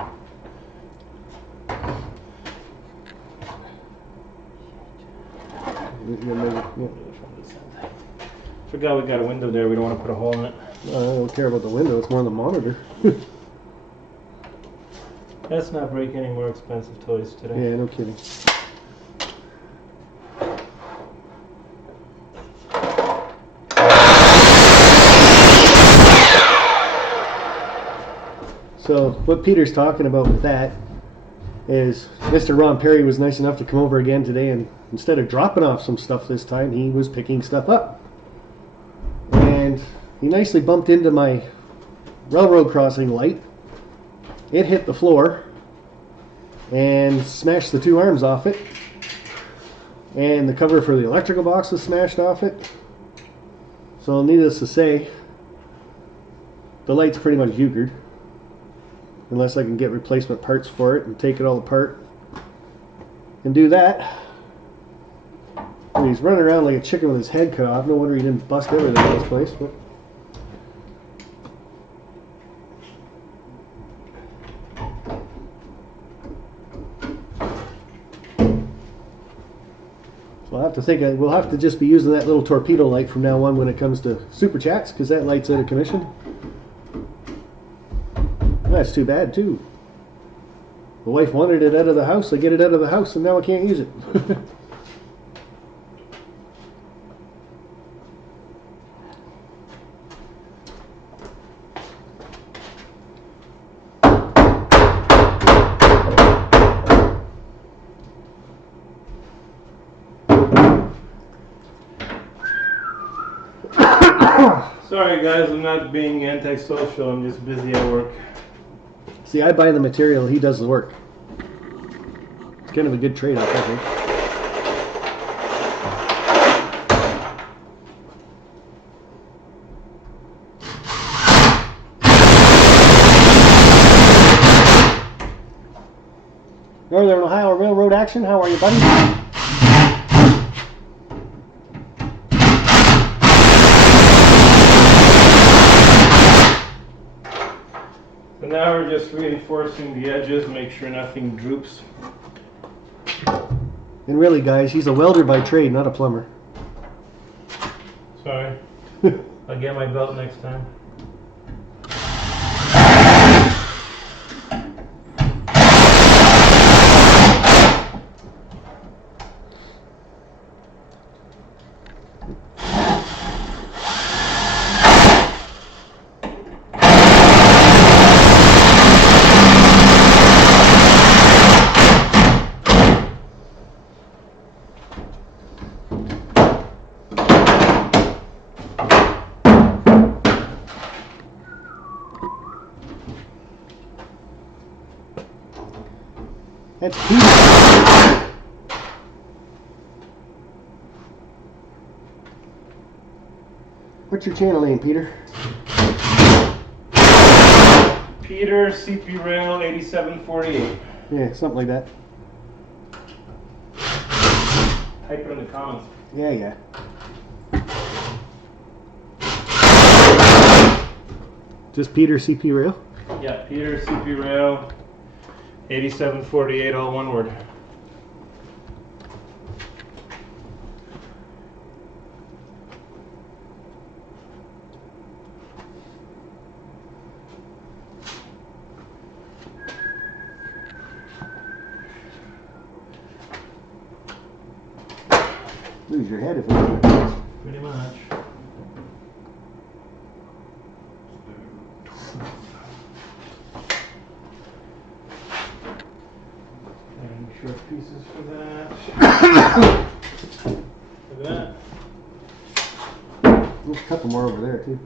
Forgot we got a window there. We don't want to put a hole in it. I don't care about the window, it's more the monitor. Let's not break any more expensive toys today. Yeah, no kidding. So what Peter's talking about with that is Mr. Ron Perry was nice enough to come over again today, and instead of dropping off some stuff this time, he was picking stuff up. And he nicely bumped into my railroad crossing light. It hit the floor and smashed the 2 arms off it. And the cover for the electrical box was smashed off it. So needless to say, the light's pretty much euchred. Unless I can get replacement parts for it and take it all apart and do that. And he's running around like a chicken with his head cut off. No wonder he didn't bust everything in this place. But have to think. We'll have to just be using that little torpedo light from now on when it comes to super chats, because that light's out of commission. That's too bad too. The wife wanted it out of the house. I get it out of the house, and now I can't use it. Sorry guys, I'm not being antisocial, I'm just busy at work. See, I buy the material, he does the work. It's kind of a good trade-off, I think. Northern Ohio Railroad Action, how are you, buddy? So now we're just reinforcing the edges, make sure nothing droops. And really, guys, he's a welder by trade, not a plumber. Sorry. I'll get my belt next time. That's Peter. What's your channel name, Peter? Peter CP Rail 8748. Yeah, something like that. Type it in the comments. Yeah, yeah. Just Peter CP Rail? Yeah, Peter CP Rail 8748, all one word. Lose your head if it's Pretty much. And short pieces for that. Look at that. There's a couple more over there, too.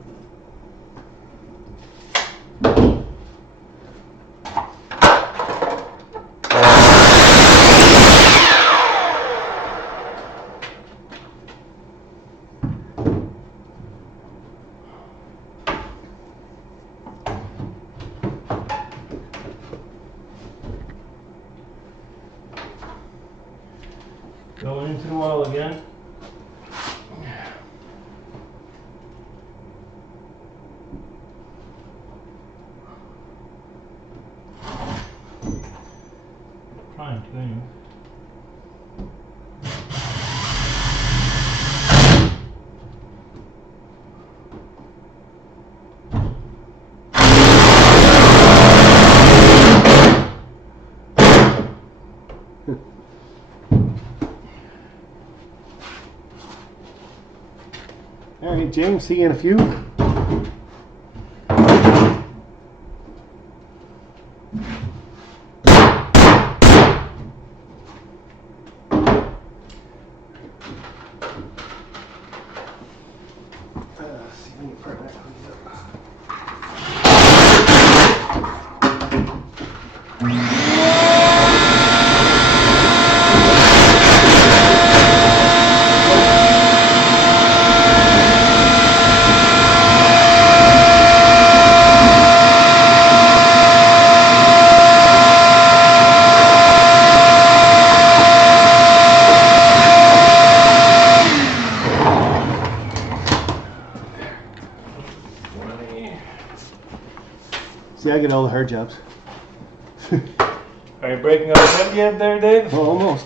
Going into the wall again. Trying to anyway. All right, James, see you in a few. See if we can part that cleaned up. See, I get all the hard jobs. Are you breaking up the head yet there, Dave? Well, almost.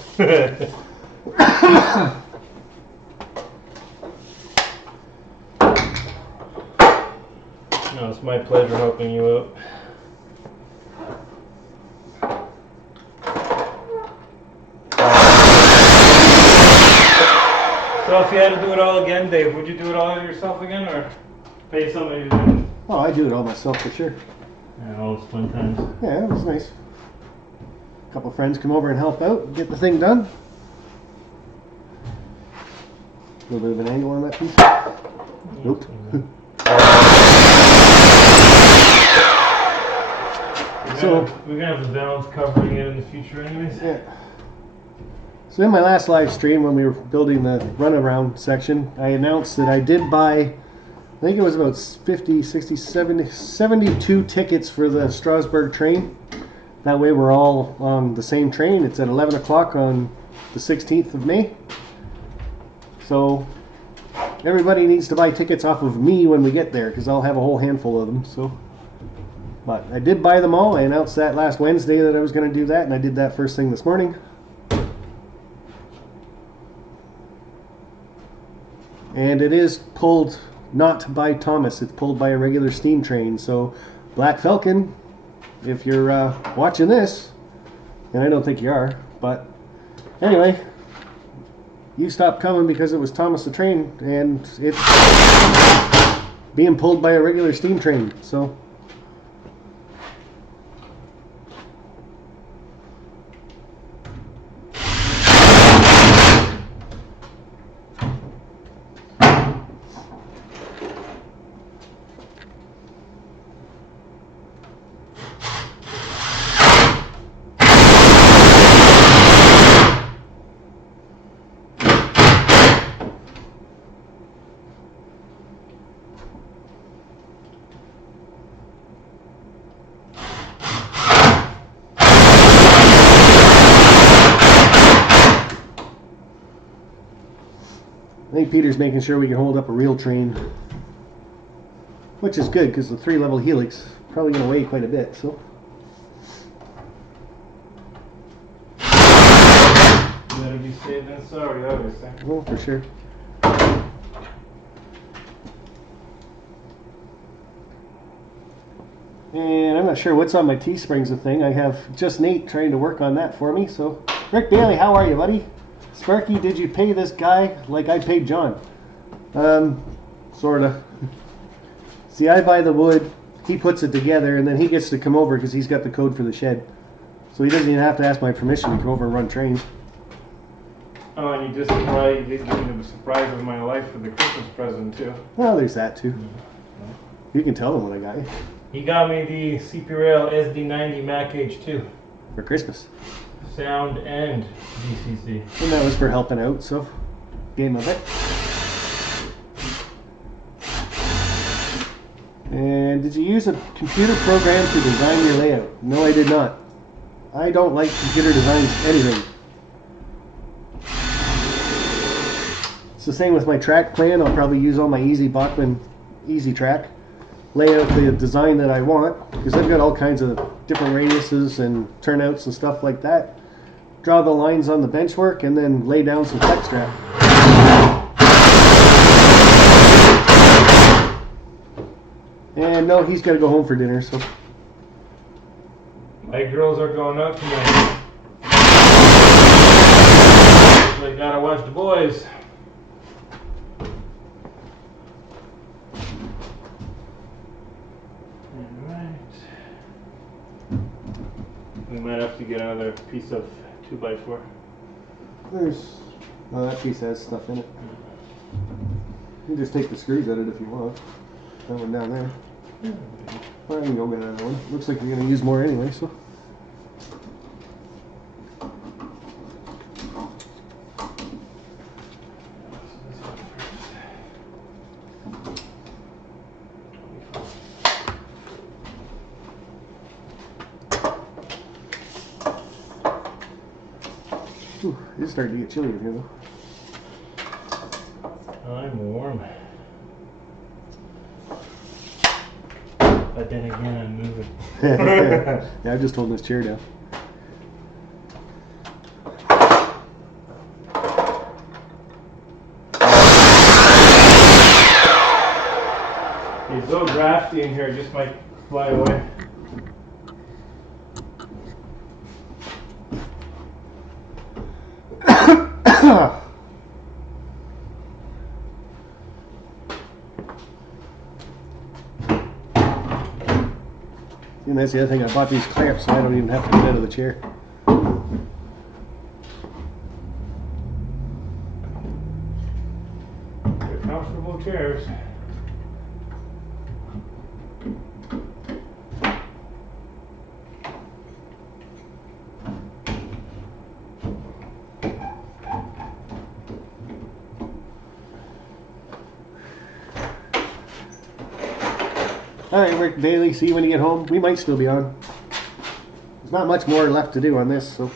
No, it's my pleasure helping you out. So if you had to do it all again, Dave, would you do it all yourself again, or pay somebody to do it? Oh, I do it all myself for sure. Yeah, all those fun times. Yeah, it was nice. A couple friends come over and help out, get the thing done. A little bit of an angle on that piece. Nope. We're gonna have the valves covering it in the future anyways. Yeah. So in my last live stream when we were building the runaround section, I announced that I did buy, I think it was about 50, 60, 70, 72 tickets for the Strasbourg train. That way we're all on the same train. It's at 11 o'clock on the 16th of May. So everybody needs to buy tickets off of me when we get there because I'll have a whole handful of them. So, but I did buy them all. I announced that last Wednesday that I was going to do that, and I did that first thing this morning. And it is pulled not by Thomas, it's pulled by a regular steam train. So Black Falcon, if you're watching this, and I don't think you are, but anyway, you stopped coming because it was Thomas the train, and it's being pulled by a regular steam train. So I think Peter's making sure we can hold up a real train, which is good because the 3-level Helix is probably going to weigh quite a bit. So Better be safe than sorry, obviously. well, for sure. And I'm not sure what's on my T-springs thing. I have just Nate trying to work on that for me. So Rick Bailey, how are you, buddy? Sparky, did you pay this guy like I paid John? Sorta. See, I buy the wood, he puts it together, and then he gets to come over because he's got the code for the shed. So he doesn't even have to ask my permission to come over and run trains. Oh, and you did give me the surprise of my life for the Christmas present too. Well, there's that too. You can tell them what I got you. He got me the CP Rail SD90 Mac H2. For Christmas. Sound and DCC. And that was for helping out, so game of it. And did you use a computer program to design your layout? No, I did not. I don't like computer designs anything. It's the same with my track plan. I'll probably use all my Easy Bachman Easy Track. Lay out the design that I want, because I've got all kinds of different radiuses and turnouts and stuff like that. Draw the lines on the bench work and then lay down some flex strap. And no, he's got to go home for dinner, so. My girls are going out tonight. So I gotta watch the boys. We might have to get another piece of 2x4. There's, well, that piece has stuff in it. You can just take the screws out of it if you want. That one down there. Well, I can go get another one. Looks like you're going to use more anyway, so. Ooh, it's starting to get chilly in here though. I'm warm. But then again, I'm moving. Yeah, I'm just holding this chair down. Okay, so Graph, drafty in here, it just might fly away. And that's the other thing, I bought these clamps so I don't even have to get out of the chair. They're comfortable chairs. Alright, work daily, see you when you get home. We might still be on. There's not much more left to do on this, so.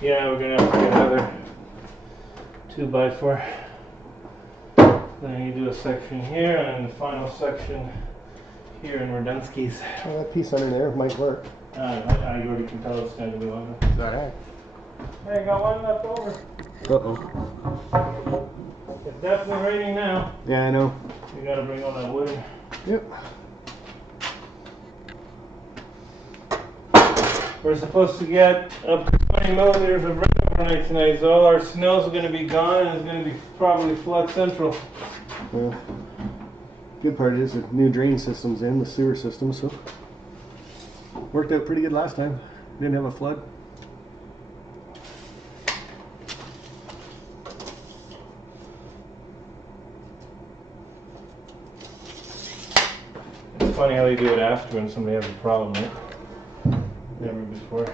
Yeah, we're gonna have to get another 2x4. Then you do a section here and the final section here in Radunsky's. Well, that piece under there might work. I already can tell it's going to be longer. Alright. Hey, got one left over. Uh-oh. It's definitely raining now. Yeah, I know. You gotta bring all that wood. Yep. We're supposed to get up to 20 millimeters of rain overnight tonight, so all our snow's gonna be gone and it's gonna be probably flood central. Well, good part is the new drain system's in, the sewer system, so. Worked out pretty good last time. Didn't have a flood. It's funny how they do it after when somebody has a problem, right? Never before.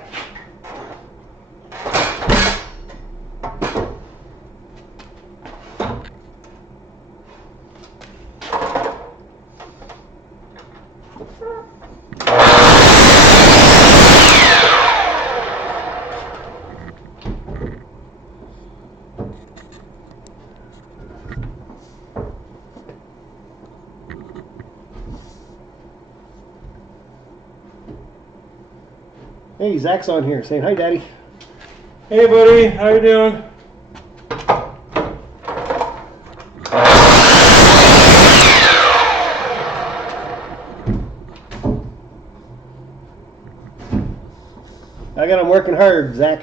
Hey, Zach's on here saying, hi, Daddy. Hey buddy, how you doing? I got him working hard, Zach.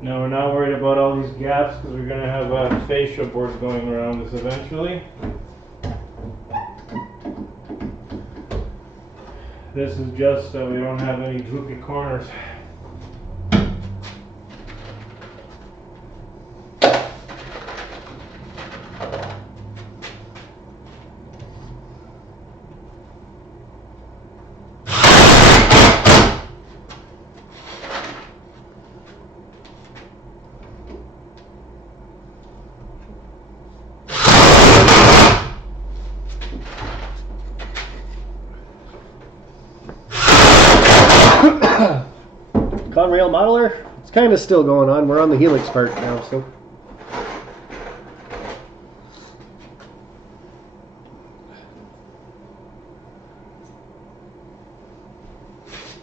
No, we're not worried about all these gaps because we're going to have fascia boards going around this eventually. This is just so we don't have any droopy corners. Conrail modeler, it's kind of still going on. We're on the Helix part now, so.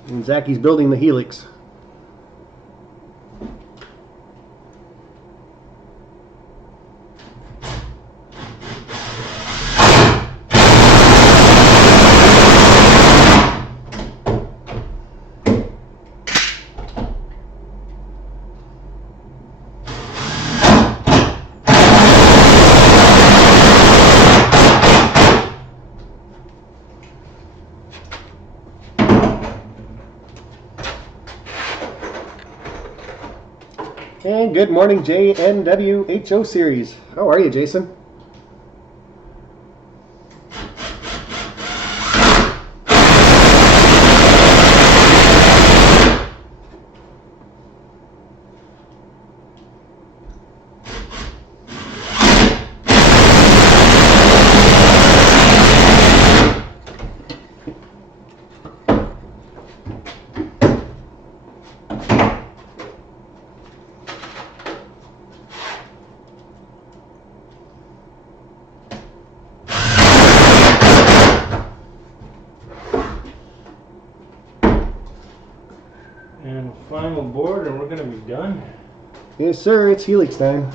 And Zacky's building the Helix. And good morning, JNWHO series. How are you, Jason? And final board, and we're gonna be done. Yes, sir, it's Helix time.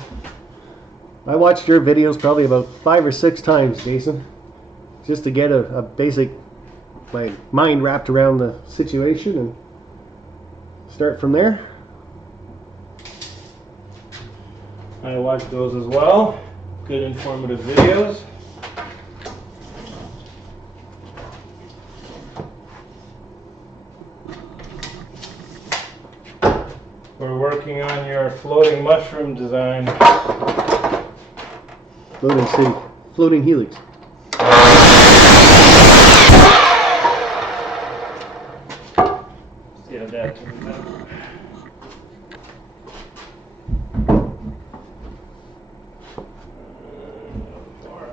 I watched your videos probably about 5 or 6 times, Jason, just to get a basic, my mind wrapped around the situation and start from there. I watched those as well. Good informative videos. We're working on your floating mushroom design. Floating City, Floating Helix. See how that turns out.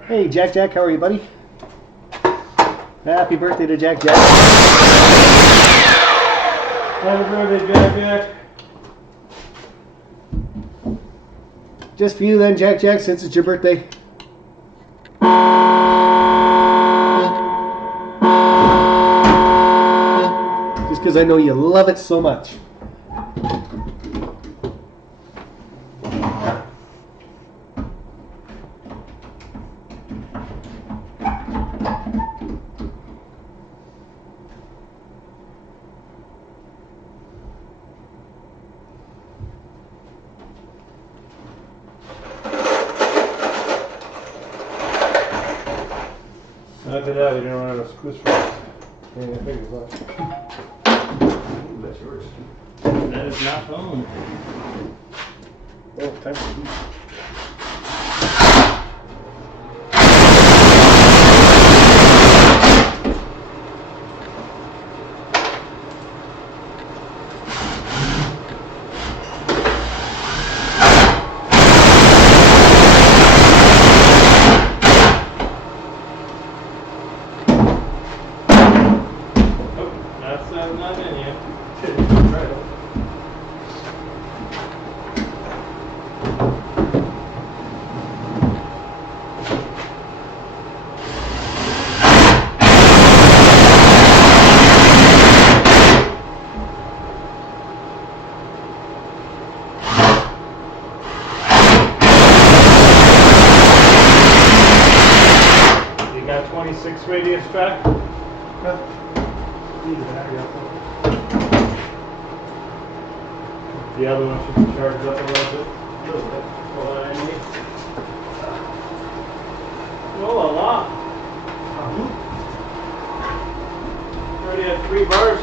Hey, Jack Jack, how are you, buddy? Happy birthday to Jack Jack. Happy birthday, Jack Jack. Just for you then, Jack Jack, since it's your birthday. Just because I know you love it so much. After that, we didn't run out of screws for us. That's yours. That is not phone. Oh, time for these. That's not in yet. You got 26 radius track? The other one should be charged up a little bit. Pull that in here. Oh, a lot. Already had 3 bars.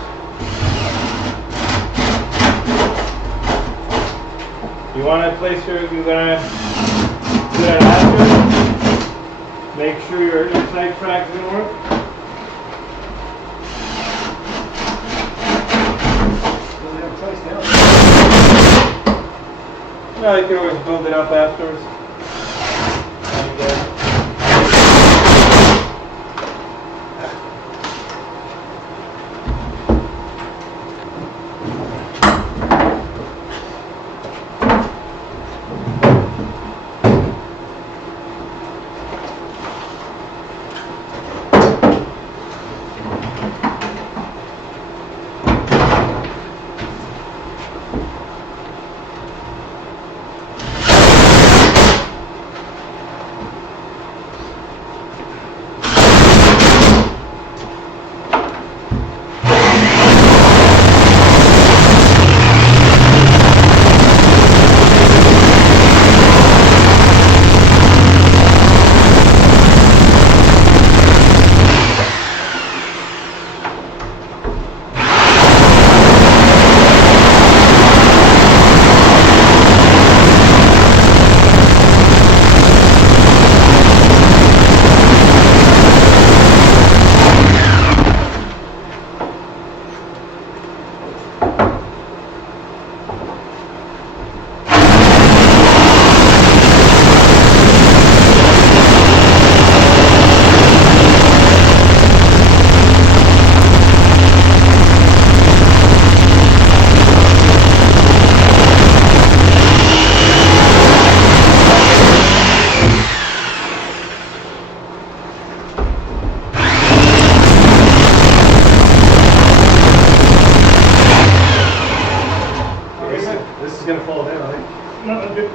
You want to place your, you're gonna do that after. Make sure your inside track's gonna work. No, you can always build it up afterwards. is gonna fall down, eh? No, I'm good.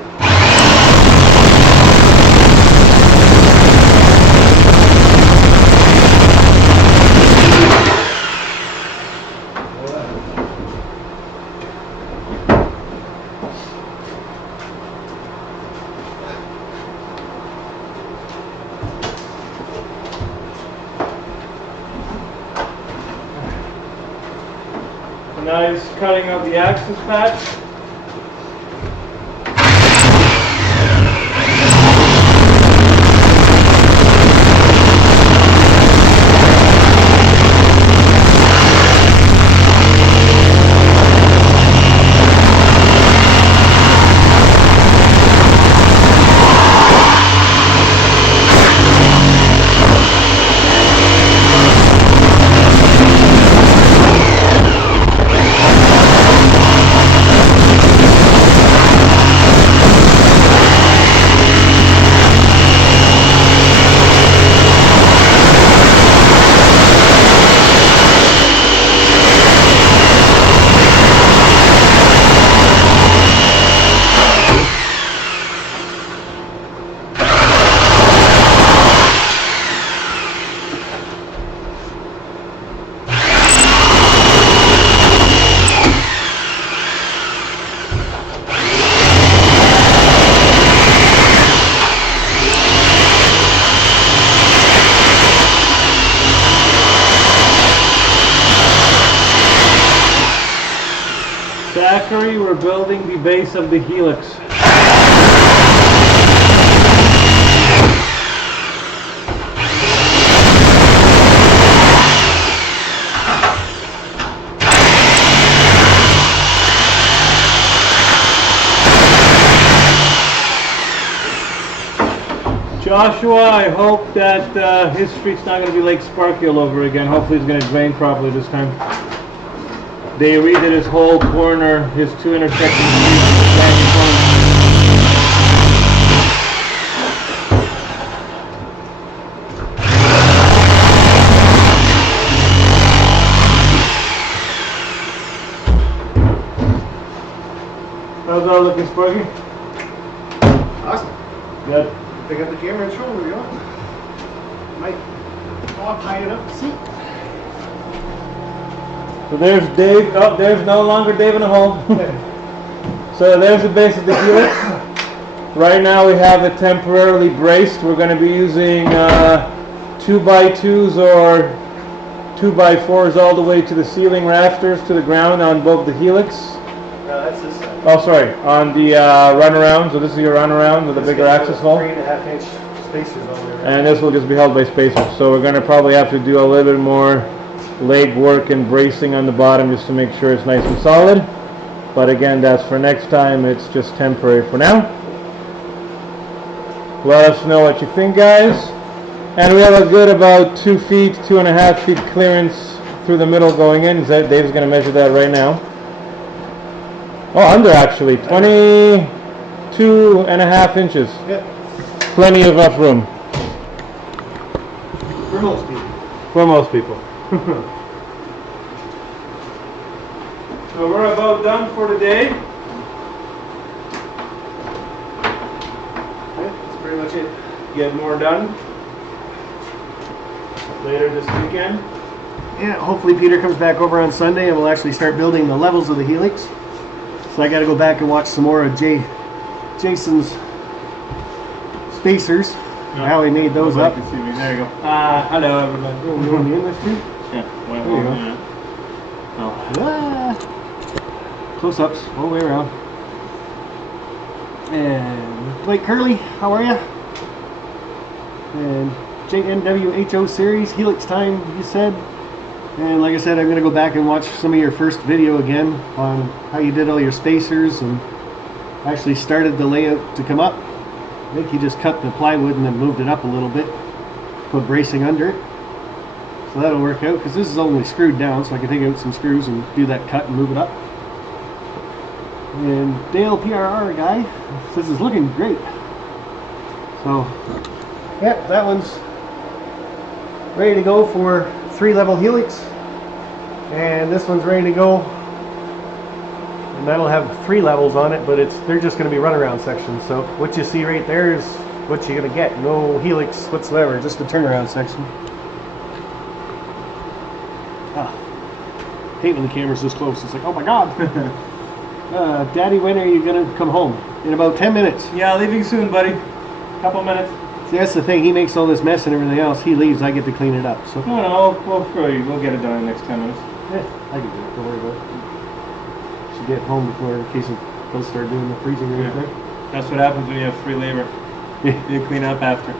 Now he's cutting out the access patch. Zachary, we're building the base of the Helix. Joshua, I hope that his street's not going to be Lake Sparky all over again. Hopefully it's going to drain properly this time. They redid his whole corner, his two intersecting streets with the brand new corner. How's that looking, Sparky? Awesome. Good. Pick up the camera and show them where we are. Might walk high enough to see. So there's Dave. Oh, there's no longer Dave in a hole. So there's the base of the Helix. Right now we have it temporarily braced. We're going to be using 2x2s or 2x4s all the way to the ceiling rafters to the ground on both the Helix. No, that's this side. Oh, sorry, on the runaround. So this is your runaround with a bigger access hole. 3.5 inch spacers all the way around. And this will just be held by spacers. So we're going to probably have to do a little bit more leg work and bracing on the bottom just to make sure it's nice and solid. But again, that's for next time. It's just temporary for now. Let us know what you think, guys. And we have a good about 2 feet, 2.5 feet clearance through the middle going in. Dave's going to measure that right now. Oh, under actually, 22.5 inches. Yeah. Plenty of up room. For most people. For most people. So we're about done for today. That's pretty much it. Get more done later this weekend. Yeah, hopefully Peter comes back over on Sunday and we'll actually start building the levels of the Helix. So I got to go back and watch some more of Jason's spacers, how he made those up. Can see me. There you go. Hello everybody. Oh, you want me in this too? Yeah. Well, There you go. yeah. Oh. Ah. Close-ups all the way around. And Blake Curley, how are ya? And JNWHO series, Helix time, you said. And like I said, I'm going to go back and watch some of your first video again on how you did all your spacers and actually started the layout to come up. I think you just cut the plywood and then moved it up a little bit, put bracing under it. So that'll work out, because this is only screwed down, so I can take out some screws and do that cut and move it up. And Dale PRR guy says it's looking great. So, yeah, that one's ready to go for 3-level Helix. And this one's ready to go and that'll have 3 levels on it, but they're just going to be runaround sections. So what you see right there is what you're going to get. No Helix whatsoever, just a turnaround section. Hate when the camera's this close. It's like, oh my god. Daddy, when are you going to come home? In about 10 minutes. Yeah, leaving soon, buddy. Couple minutes. See, that's the thing. He makes all this mess and everything else. He leaves. I get to clean it up. So No, we'll get it done in the next 10 minutes. yeah, I can do it. Don't worry about it. Should get home before, in case it does start doing the freezing or anything. That's what happens when you have free labor. Yeah. You clean up after.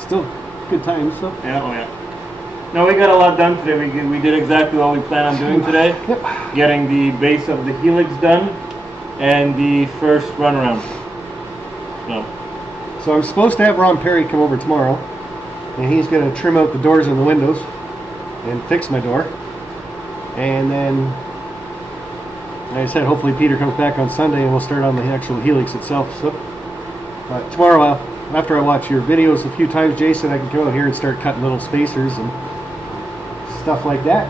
Still good times. So Yeah, oh yeah. No, we got a lot done today. We did exactly what we planned on doing today. Yep. Getting the base of the Helix done and the first runaround. So I'm supposed to have Ron Perry come over tomorrow, and he's going to trim out the doors and the windows and fix my door. And then, like I said, hopefully Peter comes back on Sunday and we'll start on the actual Helix itself. So tomorrow, after I watch your videos a few times, Jason, I can come out here and start cutting little spacers and stuff like that.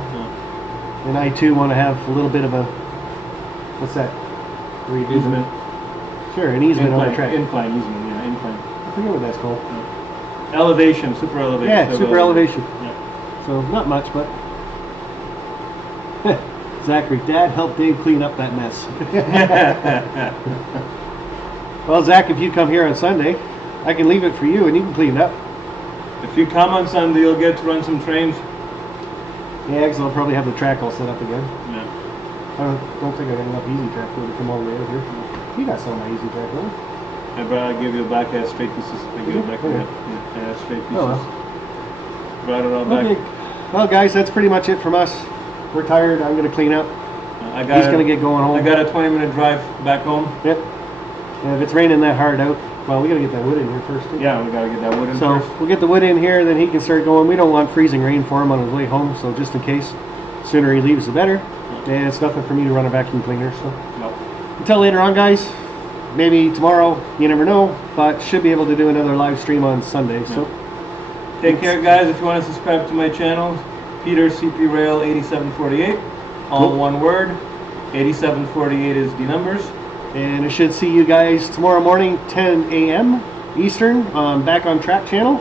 And I too want to have a little bit of a, what's that? Where you do Easement. Sure, an easement on the track. Incline easement, yeah, incline. I forget what that's called. Elevation, super elevation. Yeah, super elevation. Yeah. So not much, but Zachary, Dad helped Dave clean up that mess. Well, Zach, if you come here on Sunday, I can leave it for you and you can clean it up. If you come on Sunday, you'll get to run some trains. Yeah, because I'll probably have the track all set up again. Yeah. I don't think I got enough easy track for it to come all the way out here. You got some of my easy track, don't I gave you a back straight pieces. I gave you back Okay. straight pieces. Oh, well. Brought it all back. Okay. Well, guys, that's pretty much it from us. We're tired. I'm going to clean up. He's going to get going home. I got a 20-minute drive back home. Yep. And if it's raining that hard out, well, we got to get that wood in here first, too. Yeah, we got to get that wood in So first. we'll get the wood in here, then he can start going. We don't want freezing rain for him on his way home, so just in case, sooner he leaves, the better. And it's nothing for me to run a vacuum cleaner. So No. until later on, guys. Maybe tomorrow, you never know, but should be able to do another live stream on Sunday. So Take care, guys. If you want to subscribe to my channel, Peter CP Rail 8748, all Cool. one word. 8748 is the numbers. and I should see you guys tomorrow morning, 10 a.m. Eastern, on Back on Track channel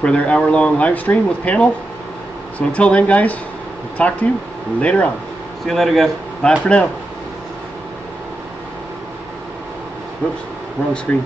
for their hour-long live stream with panel. So until then, guys, we'll talk to you later on. See you later, guys. Bye for now. Whoops, wrong screen.